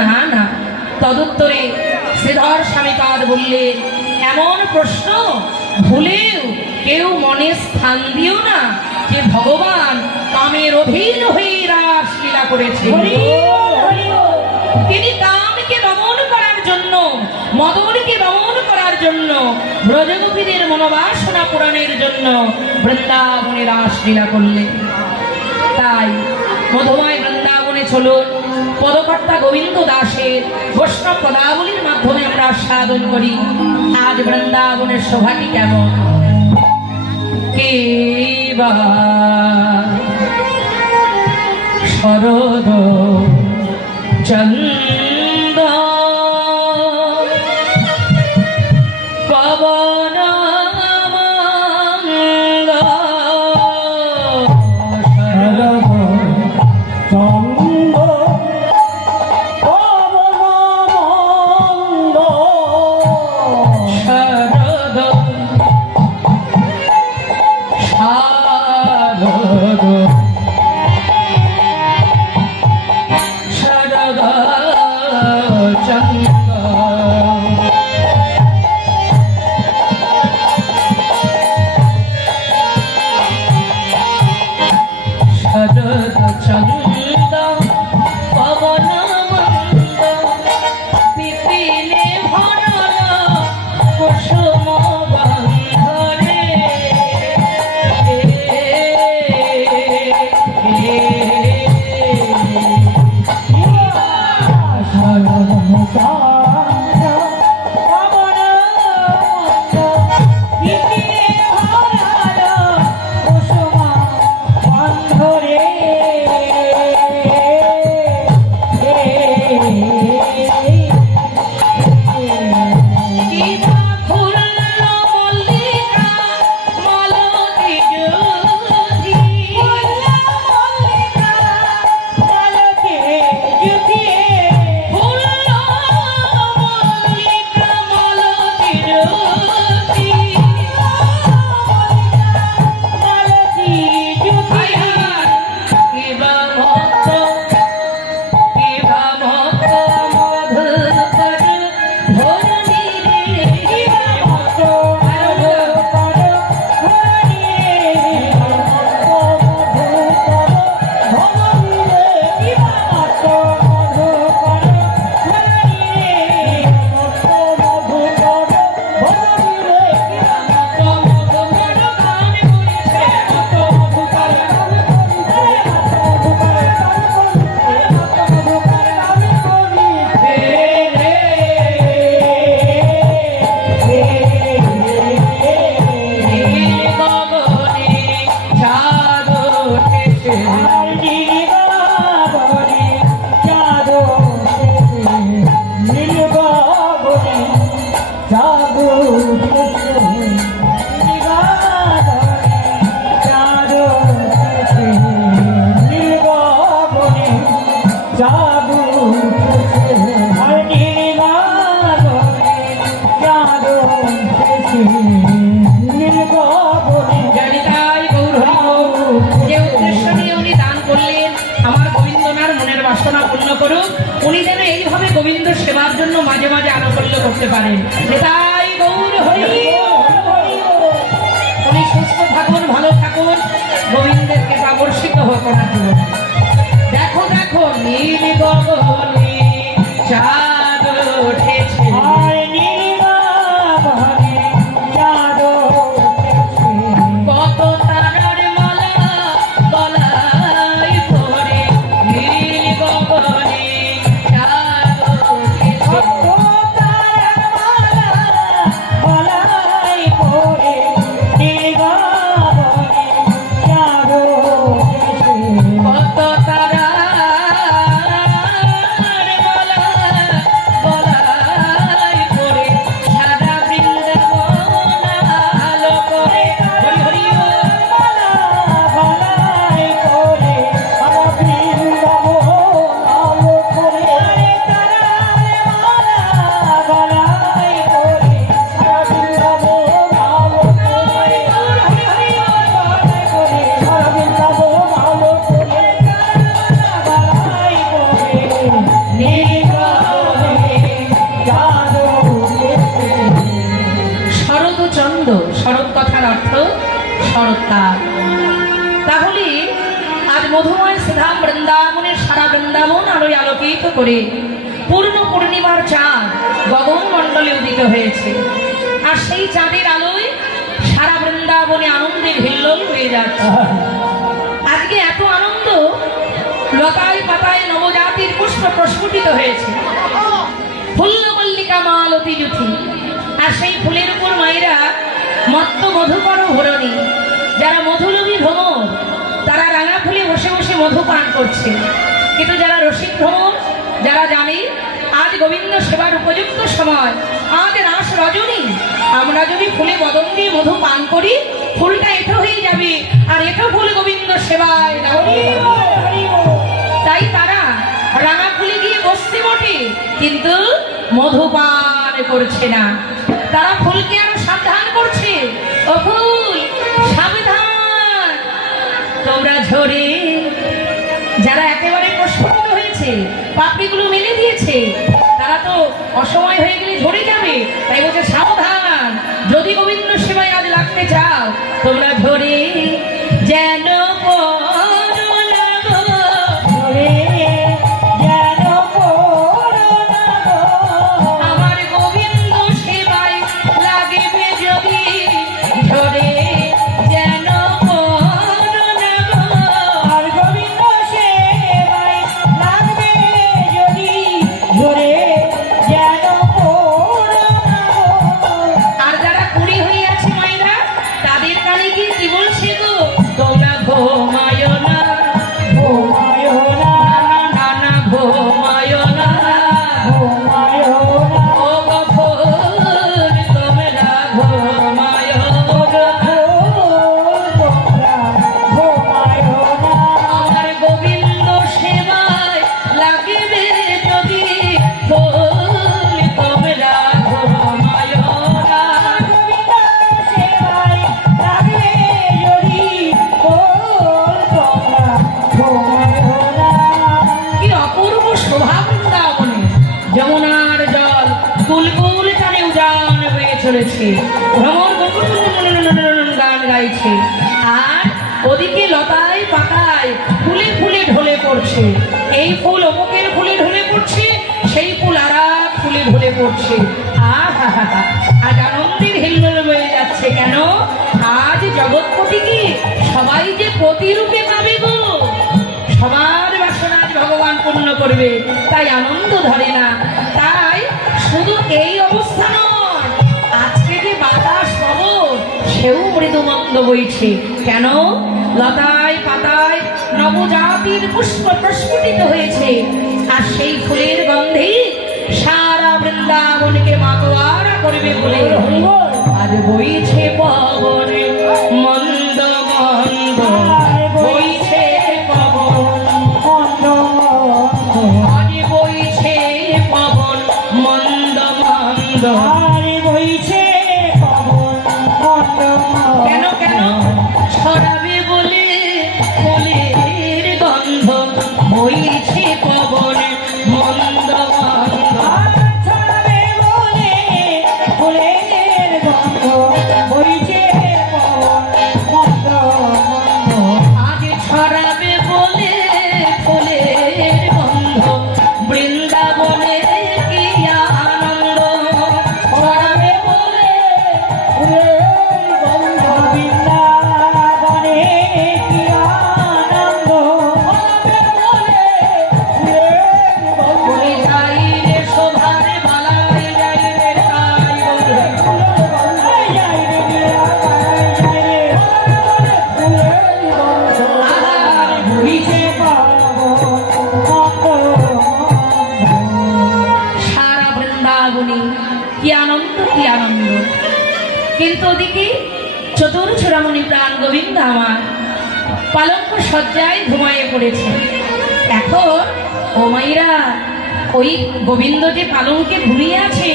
না না। তদুত্তরে শ্রীধর স্বামীপাদ বললেন, এমন প্রশ্ন ভুলেও কেউ মনে স্থান দিও না যে ভগবান কামের অধীন হয়ে রাসলীলা করেছে। তিনি কামকে দমন করার জন্য, মদনকে দমন করার জন্য, ব্রজগোপীদের মনোবাসনা পূরণের জন্য বৃন্দাবনে রাসলীলা করলেন। তাই মধুময় বৃন্দাবনে চলুন, পদকর্তা গোবিন্দ দাসের বৈষ্ণব পদাবলীর মাধ্যমে আমরা সাধন করি। আজ বৃন্দাবনের শোভাটি কেমন, কেবা শরদ চন্দ পবন উনি যেন এইভাবে গোবিন্দ সেবার জন্য মাঝে মাঝে আনুকূল্য করতে পারেন। তাই গৌর হরি, উনি সুস্থ থাকুন, ভালো থাকুন, গোবিন্দের কৃপা বর্ষিত হোক ওনার জীবনে। দেখো দেখো নীল গগনে চাঁদ উঠেছে, কত তারার মালা গলায় পরে, নীল গগনে শরৎ কথার অর্থ শরৎকাল। তাহলে আজ মধুময় শ্রীধাম বৃন্দাবনের সারা বৃন্দাবন আলোয় আলোকিত করে পূর্ণ পূর্ণিমার চাঁদ গগন মণ্ডলে উদিত হয়েছে। আর সেই চাঁদের আলোয় সারা বৃন্দাবনে আনন্দের হিল্লোল হয়ে যাচ্ছে। আজকে এত আনন্দ, লতায় পাতায় নবজাতির পুষ্প প্রস্ফুটিত হয়েছে। ফুল্লমল্লিকা মালতী জুথি, আর সেই ফুলের উপর মায়েরা মত্ত মধুকর ভরণী, যারা মধুলোভী ভ্রমর তারা রাঙা ফুলে বসে বসে মধু পান করছে। কিন্তু যারা রসিক ভ্রমর, যারা জানে আজ গোবিন্দ সেবার উপযুক্ত সময়, আজ রাস রজনী, আমরা যদি ফুলে বদন দিয়ে মধু পান করি ফুলটা এঁঠো হয়ে যাবে, আর এঁঠো ফুল গোবিন্দ সেবায়। তাই তারা রাঙা ফুলে গিয়ে বসতে বটে, কিন্তু মধু পান করছে না। তারা ফুলকে আরো সাবধান করছে, ও ফুল সাবধান, তোমরা ঝরে যারা একেবারে প্রস্ফুটিত হয়েছে, পাপড়িগুলো মেলে দিয়েছে, তারা তো অসময় হয়ে গেলে ঝরে যাবে। তাই বলছে সাবধান, যদি গোবিন্দ সেবায় আজ লাগতে চাও তোমরা ঝরে যেন আমার গোবিন্দ সেবায় লাগবে যদি, ঝরে যেন আর গোবিন্দ সেবায় লাগবে যদি ঝরে যেন আর যারা কুড়ি হয়ে আছে মায়েরা, তাদের কানে গিয়ে কি বলছে গো, তোমরা ঘুমায় না, ঘুমায় না, না না ঘুমায় না, ঘুমায় না, ও গো ফুল তোমরা ঘুমায় তোমরা ঘুমায় না। আমার গোবিন্দ সেবায় লাগবে যদি, ফুল তোমরা ঘুমায় না। গোবিন্দ সেবায় লাগবে যদি তোমরা ঘুমায় না। কি অপূর্ব শোভা বৃন্দাবনে, যমুনার জল কুলকুল টানে উজান হয়ে চলেছে, ভ্রমর গুনগুন গান গাইছে, আর ওদিকে লতায় পাতায় ফুলে ফুলে ঢলে পড়ছে। এই ফুল অমুকের ফুলে ঢলে পড়ছে, সেই ফুল আর এক ফুলে ঢলে পড়ছে। আহা হা হা, আজ আনন্দের হিল্লোল বয়ে যাচ্ছে। কেন? আজ জগৎপতিকে সবাই যে প্রতিরূপে পাবে গো, সবার বাসনা আজ ভগবান পূর্ণ করবে, তাই আনন্দ ধরে না। তাই শুধু এই অবস্থা নয়, আজকে যে বাতাস খবর সেও মৃদুমন্দ বইছে। কেন? লতায় পাতায় নবজাতির পুষ্প প্রস্ফুটিত হয়েছে, আর সেই ফুলের গন্ধে সারা বৃন্দাবনকে মাতোয়ারা করবে বলে আজ বইছে পবন মন্দ মন্দ, বইছে পবন, আজ বইছে পবন মন্দ মন্দ। কেন কেন? ছড়াবে বলে ফুলের গন্ধ, বইছে পবন মন্দ মন্দ। আজ ছড়াবে বলে ফুলের গন্ধ, বৃন্দাবনে কি আনন্দ। ছড়াবে বলে বলে যাই রে শোভার বালাই, যাই রে তাই বলে। সারা বৃন্দাবনে কি আনন্দ, কি আনন্দ। কিন্তু ওদিকে চতুর্চূড়ামণি প্রাণ গোবিন্দ আমার পালঙ্ক সজ্জায় ঘুমায়ে পড়েছে। এখন ও মাইরা, ওই গোবিন্দ যে পালঙ্কে ঘুমিয়ে আছে,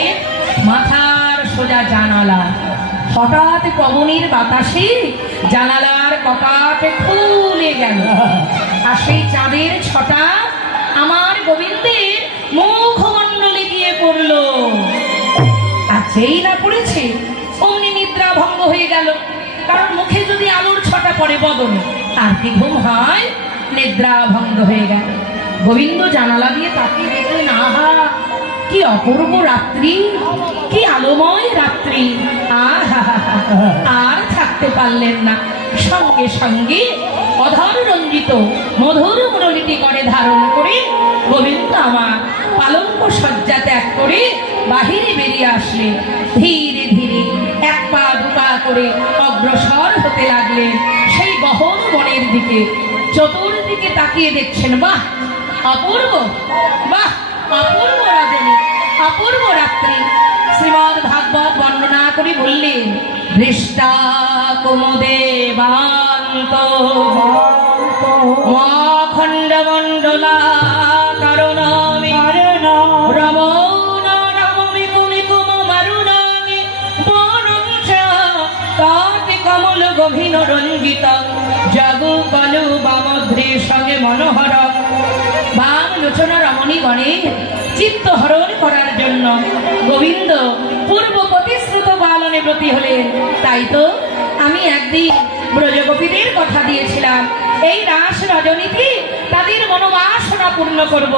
মাথার সোজা জানালা, হঠাৎ পবনের বাতাসে জানালার কপাট খুলে গেল, আর সেই চাঁদের ছটা আমার গোবিন্দের মুখমণ্ডলে গিয়ে পড়লো। আর যেই না পড়েছে অমনি নিদ্রা ভঙ্গ হয়ে গেল, কারণ মুখে যদি আলোর ছটা পড়ে বদনে আর কি ঘুম হয়, নিদ্রা ভঙ্গ হয়ে গেল। গোবিন্দ জানালা দিয়ে তাকিয়ে দেখলেন, আহা কি অপূর্ব রাত্রি, কি আলোময় রাত্রি। আর থাকতে পারলেন না, সঙ্গে সঙ্গে অধর রঞ্জিত মধুর মুরলীটি করে ধারণ করে গোবিন্দ আমার পালঙ্ক শয্যা ত্যাগ করে বাহিরে বেরিয়ে আসলেন। ধীরে ধীরে এক পা দুপা করে অগ্রসর হতে লাগলেন সেই গহন বনের দিকে। চতুর্দিকে তাকিয়ে দেখছেন, বাহ অপূর্ব, বাহ অপূর্ব রজনী, অপূর্ব রাত্রি। শ্রীমদ্ ভাগবত বর্ণনা করে বললেন, দৃষ্টা কুমুদেবান্ত মখণ্ড মণ্ডলা কারণামি রমণ রমমি কুমিকুম মারুণামি বনঞ্চ তাতে কমল গভীর রঞ্জিত জগু কলু বামদ্রে সঙ্গে মনোহর। বাম লোচনা রমণী গণে চিত্ত হরণ করার জন্য গোবিন্দ পূর্ব প্রতিশ্রুত পালনে ব্রতী হলেন। তাই তো আমি একদিন ব্রজগোপীদের কথা দিয়েছিলাম, এই রাস রজনীতে তাদের মনোবাসনা পূর্ণ করব।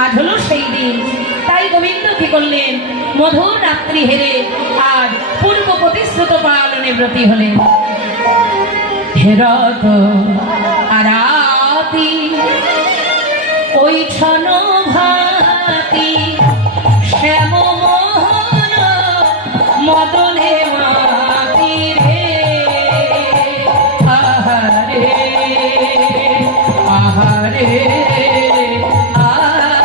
আজ হলো সেই দিন। তাই গোবিন্দ কি করলেন, মধুর রাত্রি হেরে আজ পূর্ব প্রতিশ্রুত পালনে ব্রতী হলেন। হেরত আরাতি ওই ছন ভাতি শ্যাম মোহন মদনে মাতি রে আহারে আহারে আহারে।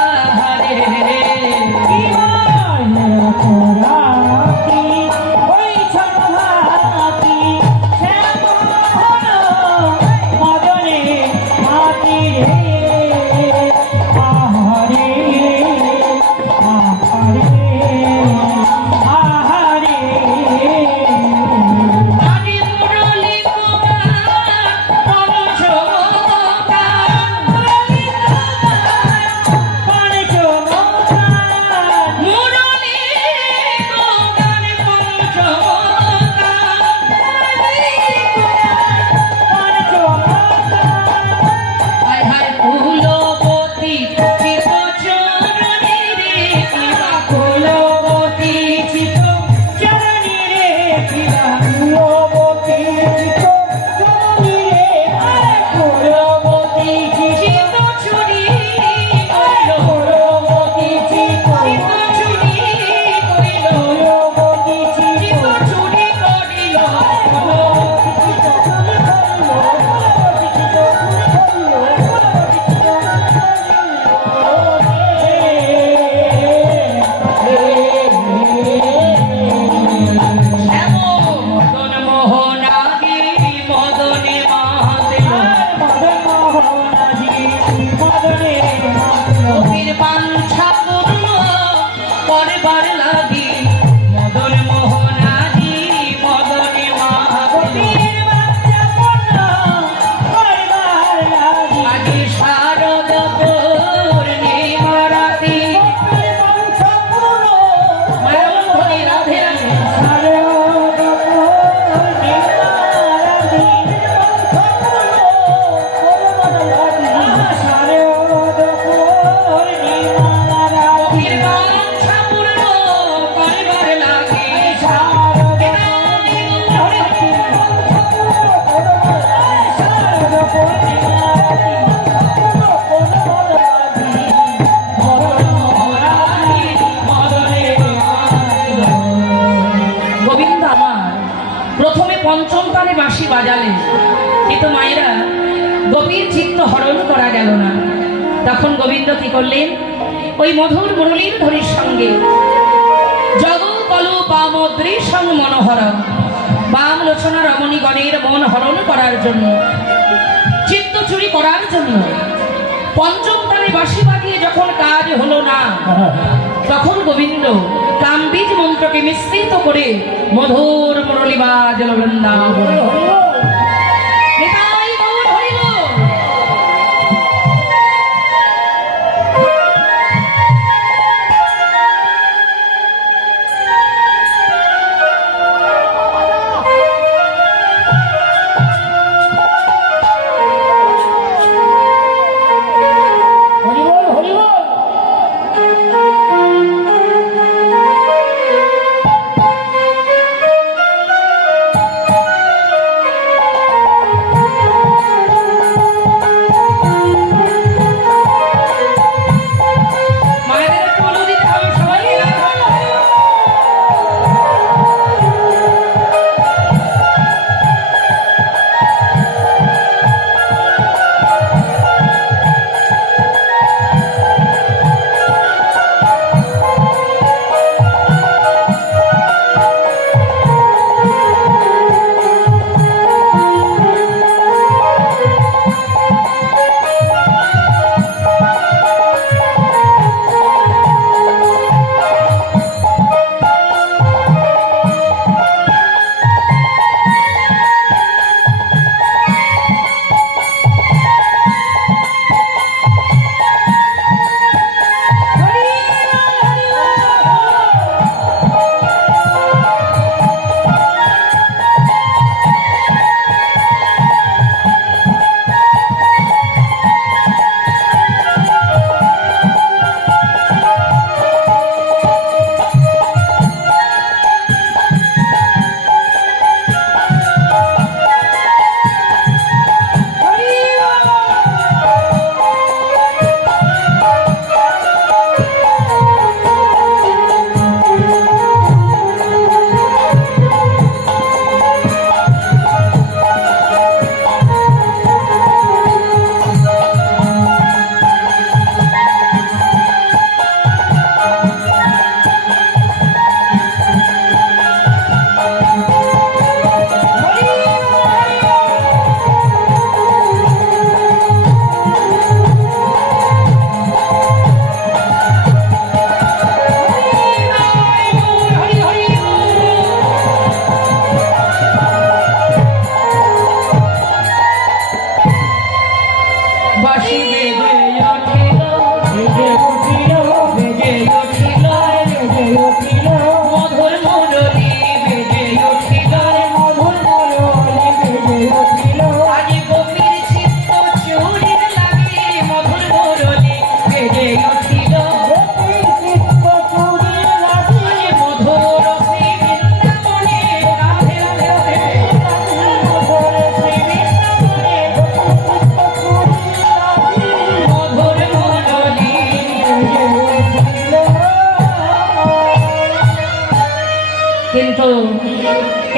পঞ্চম কালে বাঁশি বাজালেন, কিন্তু মায়েরা গোপীর চিত্ত হরণ করা গেল না। তখন গোবিন্দ কি করলেন, ওই মধুর মুরলীর ধ্বনির সঙ্গে জগৎ কলু বামদ্রিসং মনোহর, বাম লোচনা রমণীগণের মন হরণ করার জন্য, চিত্ত চুরি করার জন্য পঞ্চম কালে বাঁশি বাজিয়ে যখন কাজ হলো না, তখন গোবিন্দ কামবীজ মন্ত্রকে মিশ্রিত করে মধুর মুরলী বাজল বৃন্দাবনে। নিতাই গৌর হরি বল।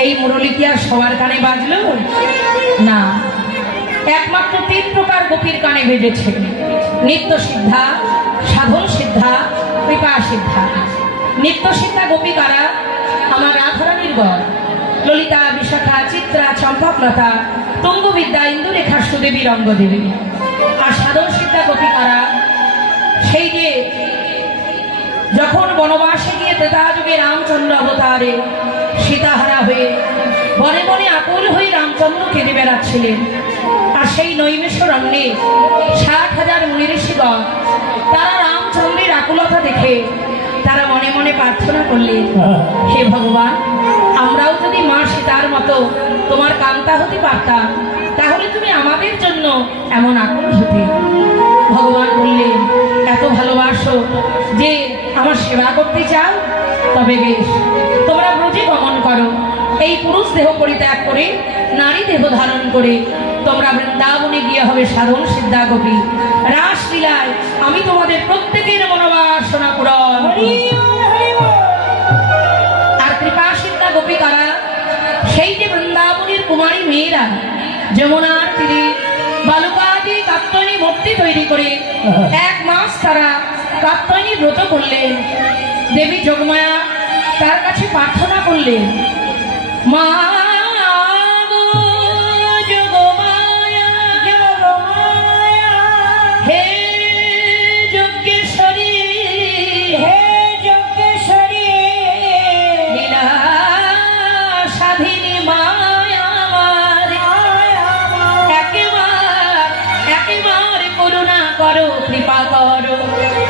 এই মুরলি কি আর সবার কানে বাজলো? না, একমাত্র 3 প্রকার গোপীর কানে বেজেছে। নিত্য সিদ্ধা, সাধন সিদ্ধা, কৃপা সিদ্ধা। নিত্য সিদ্ধা গোপী কারা? আমার রাধারানীর গড় ললিতা, বিশাখা, চিত্রা, চম্পকলতা, তুঙ্গবিদ্যা, ইন্দুরেখা, সুদেবী, রঙ্গদেবী। আর সাধন সিদ্ধা গোপী কারা? সেই যে যখন বনবাসে গিয়ে ত্রেতা যুগে রামচন্দ্র অবতারে সীতাহারা হয়ে বনে বনে আকুল হয়ে রামচন্দ্র কেঁদে বেড়াচ্ছিলেন। আর সেই নৈমেষরণ্যে 60,000 মুনি ঋষিগণ তারা রামচন্দ্রের আকুলতা দেখে তারা মনে মনে প্রার্থনা করলেন, হে ভগবান, আমরাও যদি মা সীতার মতো তোমার কান্তা হতে পারতাম তাহলে তুমি আমাদের জন্য এমন আকুল হতে। ভগবান বললেন, এত ভালোবাসো যে আমার সেবা করতে চাও, তবে বেশ, তোমরা ব্রজে গমন করো। এই পুরুষ দেহ পরিত্যাগ করে নারী দেহ ধারণ করে তোমরা বৃন্দাবনে গিয়ে হবে সাধন সিদ্ধা গোপী। রাসলীলায় আমি তোমাদের প্রত্যেকের মনোবাসনা পূরণ। আর কৃপা সিদ্ধা গোপী কারা? সেই যে বৃন্দাবনের কুমারী মেয়েরা যমুনার তীরে বালুকাদি কাত্যায়নী মূর্তি তৈরি করে 1 মাস তারা কাত্যায়নী ব্রত করলেন। দেবী যোগমায়া তার কাছে প্রার্থনা করলেন, মা গো যোগমায়া, হে যজ্ঞেশ্বরী, হে যজ্ঞেশ্বরী, লীলা স্বাধীনী মায়া আমার, একেবার করুণা করো, কৃপা করো,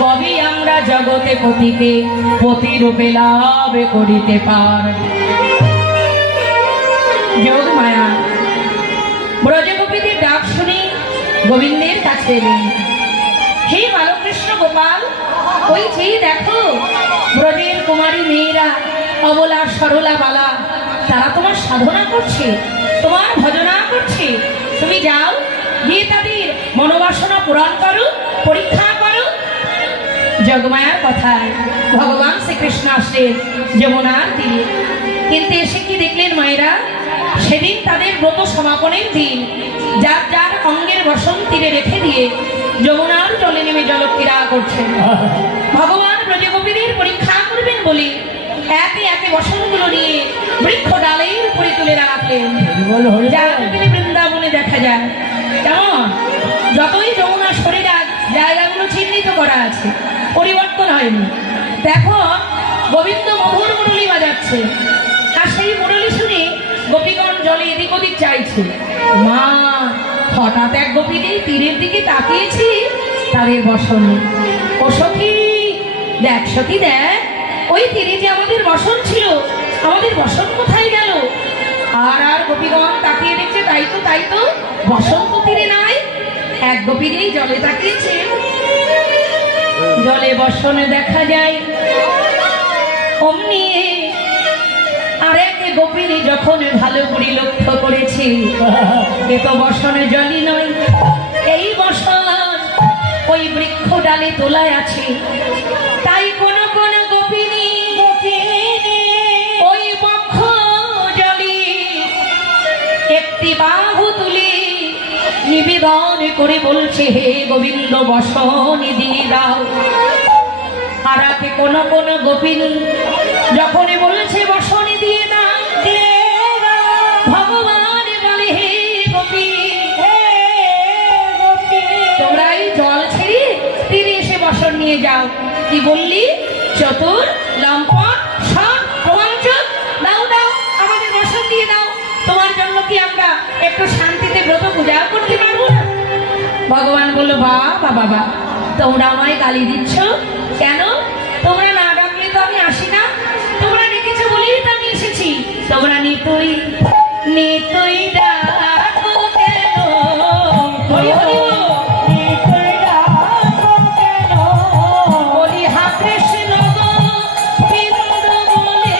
কবি আমরা জগতে পতিকে পতিরূপে লাভ করিতে পার। যোগ মায়া ব্রজগোপীদের ডাক শুনে গোবিন্দের কাছে এলেন, হে বালকৃষ্ণ গোপাল, ওই যে দেখো ব্রজের কুমারী মেয়েরা অবলা সরলা বালা তারা তোমার সাধনা করছে, তোমার ভজনা করছে। তুমি যাও, গিয়ে তাদের মনোবাসনা পূরণ করো, পরীক্ষা করো। যোগমায়ার কথায় ভগবান শ্রীকৃষ্ণ আসলেন যমুনার তীরে। কিন্তু এসে কি দেখলেন মায়েরা? সেদিন তাদের ব্রত সমাপনের দিন। যার যার অঙ্গের বসন তীরে রেখে দিয়ে যমুনার জলে নেমে জলক্রীড়া করছেন। ভগবান ব্রজগোপীদের পরীক্ষা করবেন বলে একে একে বসনগুলো নিয়ে বৃক্ষ ডালের উপরে তুলে রাখলেন। জায়গাগুলি বৃন্দাবনে দেখা যায় কেমন? যতই যমুনা সরে যাক, জায়গাগুলো চিহ্নিত করা আছে, পরিবর্তন হয়নি। দেখো গোবিন্দ মধুর মুরলি বাজাচ্ছে, আর সেই মুরলি শুনে গোপীগণ জলে এদিক ওদিক চাইছে। মা হঠাৎ এক গোপীকে তীরের দিকে তাকিয়েছি, তাদের বসনে। ও সখী দেখ, সখী দেখ, ওই তীরে যে আমাদের বসন ছিল, আমাদের বসন কোথায় গেল? আর আর গোপীগণ তাকিয়ে দেখছে, তাই তো বসন তো তীরে নাই। এক গোপী যেই জলে তাকিয়েছে, জলে বসনে দেখা যায়। অমনি আর এক গোপিনী যখন ভালো করে লক্ষ্য করেছে, এ তো বসনে জলই নয়, এই বসন ওই বৃক্ষ ডালে তোলায় আছে। তাই কোন কোন গোপিনী ওই বক্ষ জলে একটি বাহু তুলে নিবেদন করে বলছে, হে গোবিন্দ বসন দিয়ে দাও। আর কোন কোন গোপিনী যখনই বলেছে বসনে দিয়ে দাও, ভগবান বলে, হে গোপী, তোমরা এই জল ছেড়ে তীরে এসে বসন নিয়ে যাও। কি বললি? চতুর, লম্পট, সব প্রবঞ্চক, দাও দাও, আমাদের বসন দিয়ে দাও। তোমার জন্য কি আমরা একটু শান্তিতে ব্রত পূজা করতে পারবো না? ভগবান বলল, বাবা বাবা, তোমরা আমায় গালি দিচ্ছ কেন? তোমরা না ডাকলে তো আমি আসি না, তোমরা ডেকেছো বলেই তো আমি এসেছি। তোমরা নিতই নিতই ডাকো কেন? হরি হরি বল। বলি হা কৃষ্ণ গো বিন্দ বলে,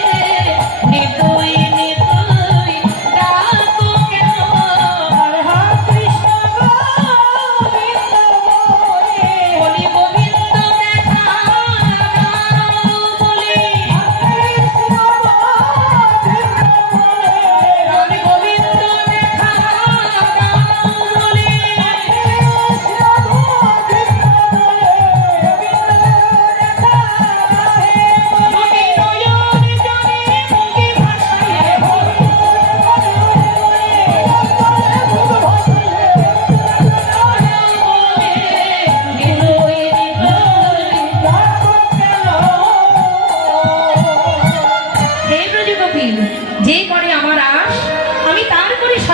নিতই নিতই ডাকো কেন? হা কৃষ্ণ গো বিন্দ বলে, বলি গোবিন্দ দেখা দাও বলে,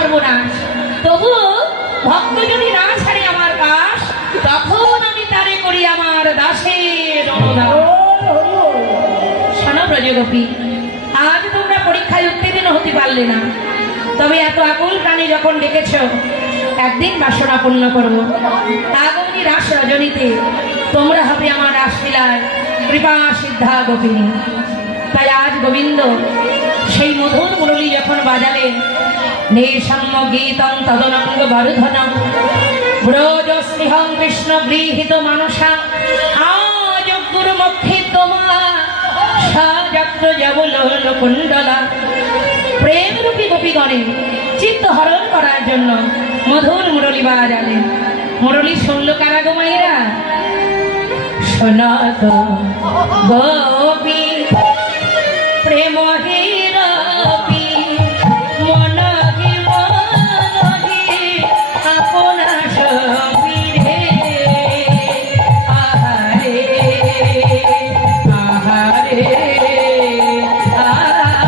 সর্বনাশ। তবু ভক্ত যদি না ছাড়ে আমার কাশ, তখন আমি তারে করি আমার দাসের অনুদান। শোনো ব্রজগোপী, আজ তোমরা পরীক্ষায় উত্তীর্ণ হতে পারলে না, তবে এত আকুল প্রাণী যখন ডেকেছ, একদিন বাসনা পূর্ণ করবো। আগামী রাস রজনীতে তোমরা হবে আমার রাসলীলায় কৃপা সিদ্ধা গোপিনী। তাই আজ গোবিন্দ সেই মধুর মুরলী যখন বাজালেন, নিঃসম্য গীতং তদনঙ্গ বরুধনম ব্রজ স্নেহং কৃষ্ণ গৃহীত মানসা আজ গুরু মক্ষে তোমা সাযাত্র যাবল কুণ্ডলা। প্রেম রূপী গোপীগণে চিত্ত হরণ করার জন্য মধুর মুরলী বাজালেন। মুরলী শুনল কারা গো মায়েরা? শোনাত গোপী প্রেম হিরপি মন হি আপনা সবিরে আহারে আহারে আহারে।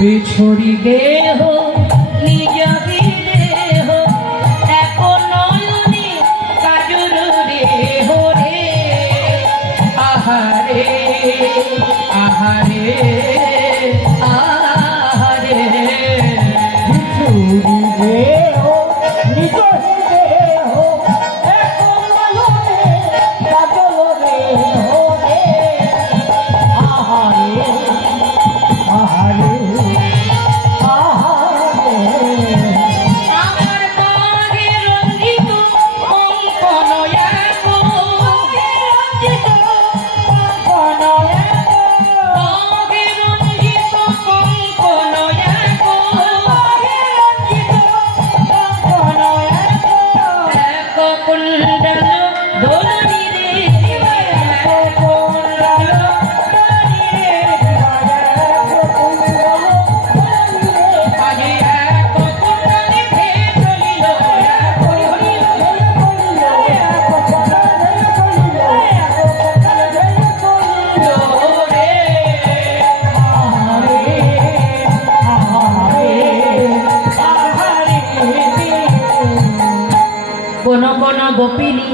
বিছড়ি দেহ নিজ দেহ এক নয়নে কাজুর দেহ রে আহারে আহারে আহারে। বিছড়ি দেহ নিজ দেহ এক নয়নে কাজুর দেহ রে আহারে আহারে। কোন কোন গোপিনী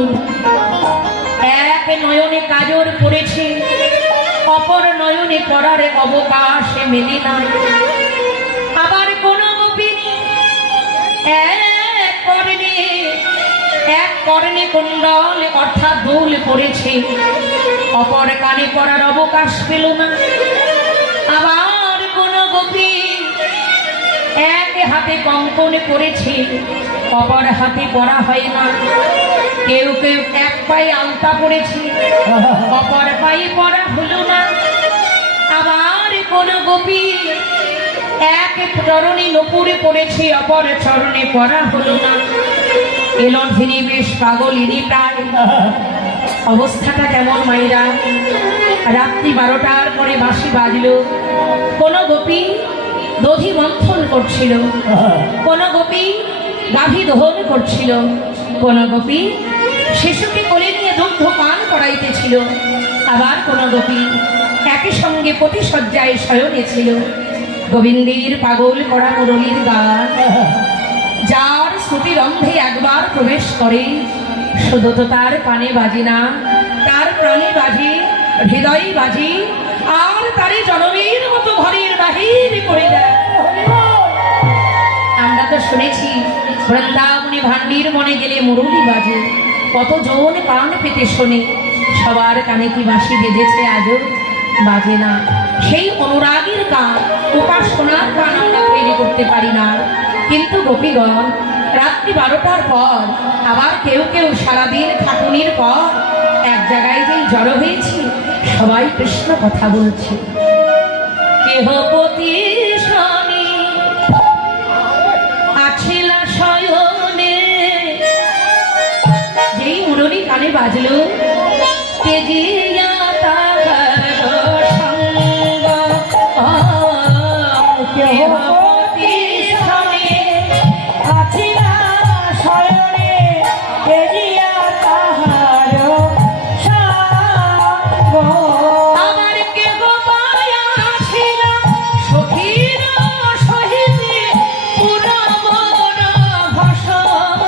এক নয়নে কাজর পড়েছে, অপর নয়নে পড়ার অবকাশ মেলে না। আবার কোন গোপিনী এক কর্ণে কুণ্ডল অর্থাৎ দুল পড়েছে, অপর কানে পড়ার অবকাশ পেল না। আবার কোন গোপী এক হাতে কঙ্কন পড়েছে, অপর হাতে পড়া হয় না। কেউ কেউ এক পায়ে আলতা পড়েছে, অপর পায়ে পড়া হলো না। আবার কোন গোপী এক চরণে নপুরে পড়েছে, অপর চরণে পড়া হলো না। এলো ধীরে বেশ পাগলিনী প্রায়। অবস্থাটা কেমন মাইরা? রাত্রি 12টার পরে বাঁশি বাজলো। কোন গোপী দধি মন্থন করছিল, কোন গোপী গাভী দহন করছিল, কোন গোপী শিশুকে কোলে নিয়ে দুগ্ধ পান করাইতেছিল, আবার কোন গোপী একই সঙ্গে প্রতিশয্যায় শয়নে ছিল গোবিন্দের পাগল করা মুরলীর গান, যার শ্রুতিরন্ধে একবার প্রবেশ করে শুধু তো তার কানে বাজে না, তার প্রাণে বাজে, হৃদয়ে বাজে, আর তারই জনমের মতো ঘরের বাহির করে দেয়। আমরা তো শুনেছি বৃন্দাবনে ভান্ডির মনে গেলে মুরলী বাজে, কতজন কান পেতে শোনে, সবার কানে কি বাঁশি বেজেছে আজও? বাজে না। সেই অনুরাগীর গান, উপাসনার গান আমরা তৈরি করতে পারি না। কিন্তু গোপীগণ রাত্রি 12টার পর আবার কেউ কেউ সারাদিন খাটুনির পর এক জায়গায় যেই জড়ো হয়েছি, সবাই কৃষ্ণ কথা বলছে। কেহ পতি স্বামী আছিলা শয়নে, যেই মুরলী কানে বাজলো, তেজিয়া তাহার সঙ্গ। কেহ পতি স্বামী আছিলা শয়নে, তেজিয়া তাহার সঙ্গ। আমার কেহ পায়া ছিল সখীর সহিতে পুরমন ভসরঙ্গ।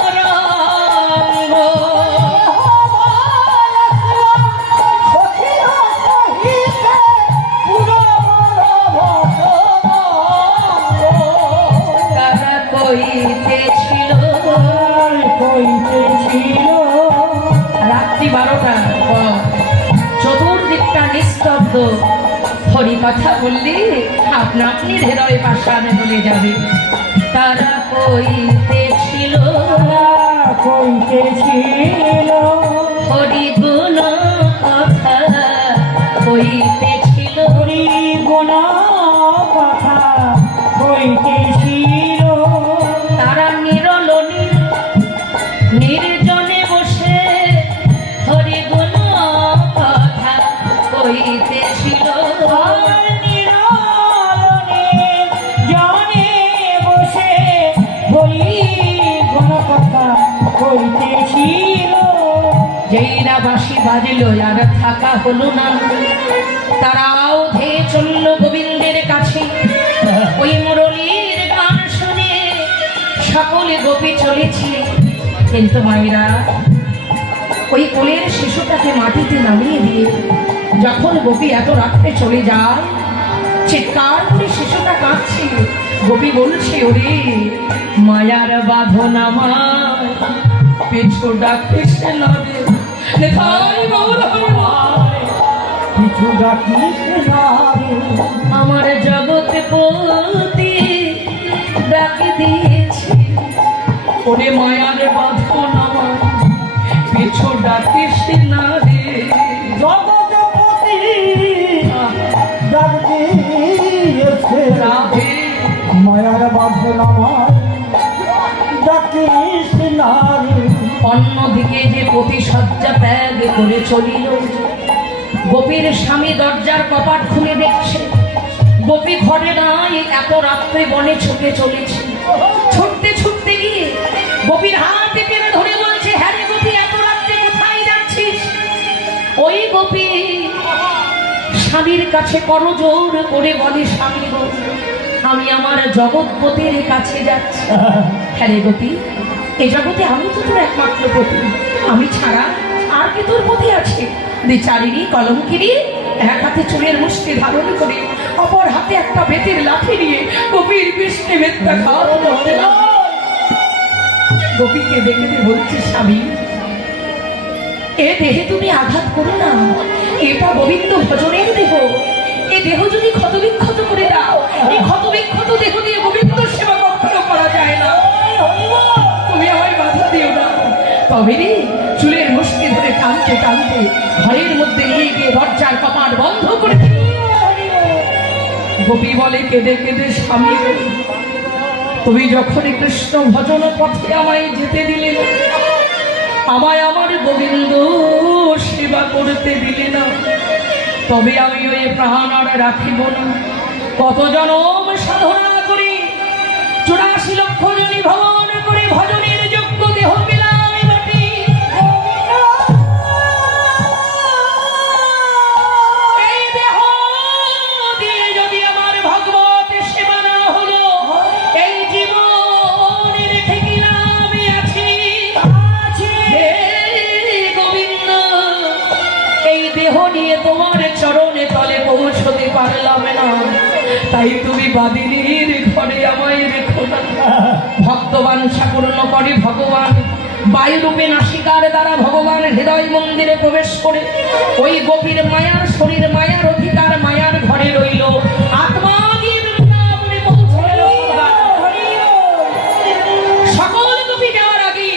তারা কইতেছিল রাত্রি 12টার পর চতুর্দিকটা নিস্তব্ধ, হরি কথা বললে আপনা আপনি হৃদয় পাষাণে বলে যাবে। তারা কইতেছিল হরি গুণ কথা, কইতেছিল তারা নিরলনি নির্জনে বসে হরি গুণ কথা কইতেছিল। যেই না বাঁশি বাজলো আর থাকা হলো না, তারাও ধেয়ে চলল গোবিন্দের কাছে। ওই মুরলীর গান শুনে সকলে গোপী চলেছে, কিন্তু মায়েরা ওই কোলের শিশুটাকে মাটিতে নামিয়ে দিয়ে যখন গোপী এত রাত্রে চলে যায়, চিৎকার করে শিশুটা কাঁদছে। গোপী বলছে, ওরে মায়ার বাঁধন আমার পিছু ডাকতেছে না রে, নেথাই গৌর কিছু ডাকিস না রে, আমার জগতে পতি ডাকি দিয়েছি। ওরে মায়ার বাঁধন আমার পিছু ডাকিস না রে, জগৎপতি ডাক দিয়েছে রাধে। মায়ার বাঁধন আমার ডাকিস না রে। অন্যদিকে যে প্রতিশয্যা ত্যাগ করে চলিল, গোপীর স্বামী দরজার কপাট খুলে দেখছে গোপী ঘরে নাই, এত রাত্রে বনে ছুটে চলেছে। ছুটতে ছুটতে গিয়ে গোপীর হাতে টেনে ধরে বলছে, হ্যাঁ রে গোপী, এত রাত্রে কোথায় যাচ্ছিস? ওই গোপী স্বামীর কাছে করজোর করে বলে, স্বামী গো, আমি আমার জগৎপতির কাছে যাচ্ছি। হ্যাঁ রে গোপী, এ জগতে আমি তো তোর একমাত্র পতি, আমি ছাড়া আর কি তোর পতি আছে? বিচারিনী কলঙ্কিনী এক হাতে চুলের মুষ্টি ধারণ করে অপর হাতে একটা বেতের লাঠি নিয়ে গোপীর পৃষ্ঠে বেতটা খাওয়া করতে লাগলো। গোপীকে দেখে বলছে, স্বামী, এ দেহে তুমি আঘাত করো না, এটা গোবিন্দ ভজনের দেহ। এ দেহ যদি ক্ষতবিক্ষত করে দাও, এই ক্ষতবিক্ষত দেহ দিয়ে গোবিন্দ সেবা কখনো করা যায় না। তুমি আমায় বাধা দিও না। তবে রে চুলের মুষ্টি ধরে টানতে টানতে ঘরের মধ্যে নিয়ে গিয়ে দরজার কপাট বন্ধ করে দিল। গোপী বলে কেঁদে কেঁদে, স্বামী গো, তুমি যখন কৃষ্ণ ভজন পথে আমায় যেতে দিলে না, আমায় আমার গোবিন্দ সেবা করতে দিলে না, তবে আমি ওই প্রাণ আর রাখিব না। কত জনম সাধনা করি, 84 লক্ষ জনি ভ্রমণ করে ভজনের যোগ্য দেহ পেলাম বটে। এই দেহ তাই তুমি বাদিনীর ঘরে আমায় রেখো না। ভক্তবাঞ্ছা পূর্ণ করে ভগবান বায়ুরূপে নাসিকার দ্বারা ভগবান হৃদয় মন্দিরে প্রবেশ করে ওই গোপীর মায়ার শরীর মায়ার অধিকার মায়ার ঘরে রইল। আত্মা গিয়ে বৃন্দাবনে পৌঁছল। সকল গোপী যাওয়ার আগে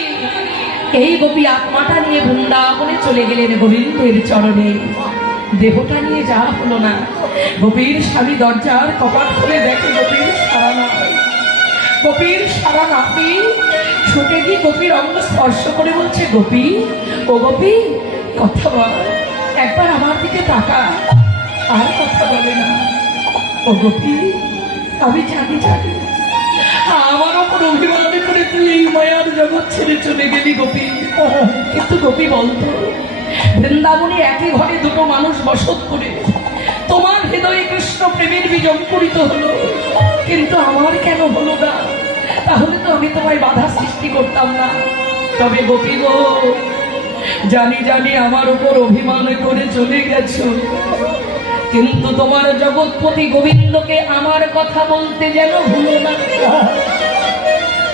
এই গোপী আত্মাটা নিয়ে বৃন্দাবনে চলে গেলেন গোবিন্দের চরণে। দেহটা নিয়ে যাওয়া হলো না। গোপীর স্বামী দরজার কপাট খুলে দেখে গোপীর সারা না। গোপীর সারা নাতি ছুটে গিয়ে গোপীর অঙ্গ স্পর্শ করে বলছে, গোপী ও গোপী কথা বল, একবার আমার দিকে তাকা। আর কথা বলে না। ও গোপী আমি জানি জানি আমার ওপর অভিমান করে তুই এই মায়ার জগৎ ছেড়ে চলে গেলি গোপী। কিন্তু গোপী বলতো, বৃন্দাবনে একই ঘরে দুটো মানুষ বসত করে তোমার হৃদয়ে কৃষ্ণ প্রেমের বীজ অঙ্কুরিত হলো, কিন্তু আমার কেন হলো না? তাহলে তো আমি তোমায় বাধা সৃষ্টি করতাম না। তবে গোপী গো, জানি জানি আমার উপর অভিমান করে চলে গেছো, কিন্তু তোমার জগৎপতি গোবিন্দকে আমার কথা বলতে যেন ভুলো না।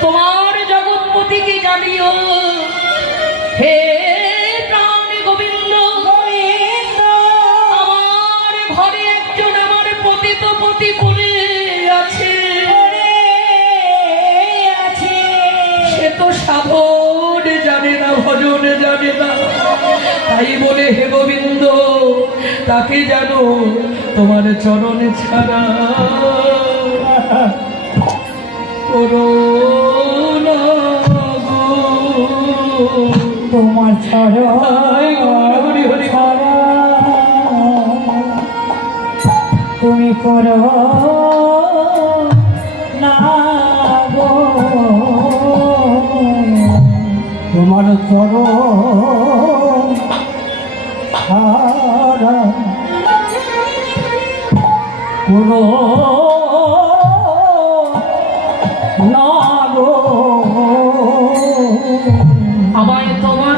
তোমার জগৎপতিকে জানিও, হে প্রাণ গোবিন্দ, আমার ঘরে একজন আমার পতিত পতি পড়ে আছে। সে তো সাধন জানে না, ভজন জানে না। তাই বলে হে গোবিন্দ, তাকে জানো তোমার চরণে ছাড়া করো না গো। তোমার ছাড়া হরি হরি ছাড়া তুমি করো না গো। তোমার চরণ ছাড়া করো না গো। আমায় তোমার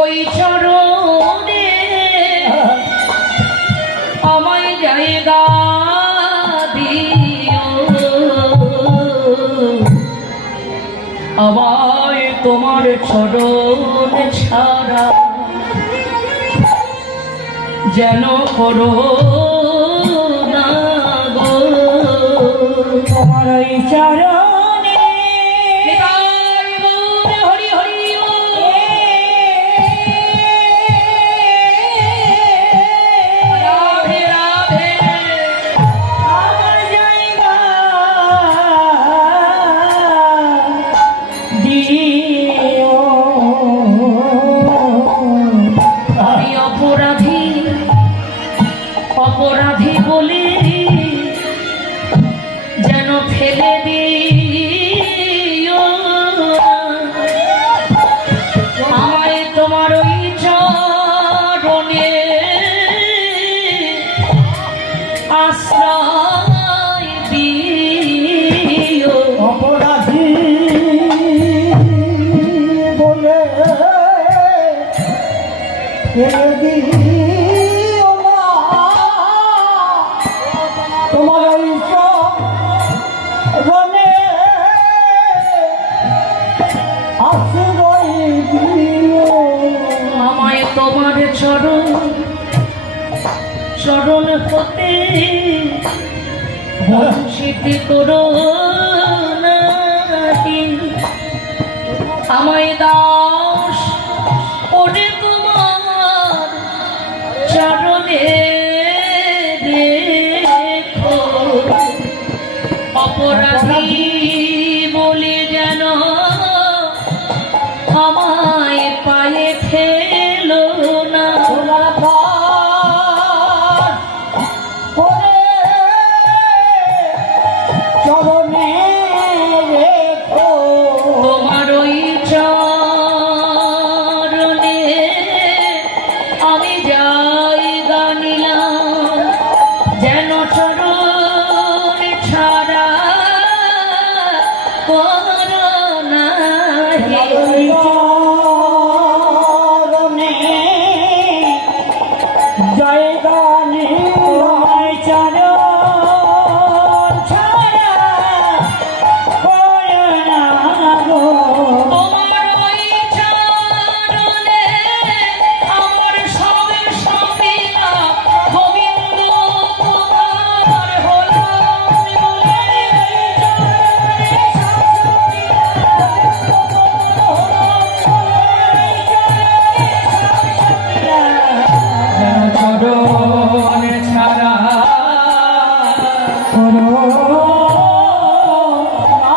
ওই চরণে আমায় জায়গা দিও। আমায় তোমার চরণ ছাড়া যেন করো না গো। তোমার ওই চরণে নিতাই গৌর হরি হরি বল। রাধে রাধে। আমার জায়গা দিও। আমি অপরাধী অপরাধী বলে যেন ফেলে দিও। আমায় তোমার ওই চরণে আশ্রয় দিও। অপরাধী বলে ফেলে দিও না। তোমার ওই চরণে আশ্রয় দিও। আমায় তোমার চরণ হতে বঞ্চিত করো নাহি। আমায় দাস ওরে তোমার চরণে রেখো। অপরাধী বলে যেন আমায় পায়ে ফেলো না। তোমার দাস করে চরণে রেখো। তোমার ওই চরণে আমি জায়গা নিলাম, যেন চরণ ছাড়া করো না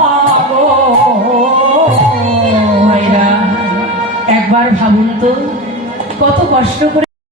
গো। ভাইরা একবার ভাবুন তো কত কষ্ট করে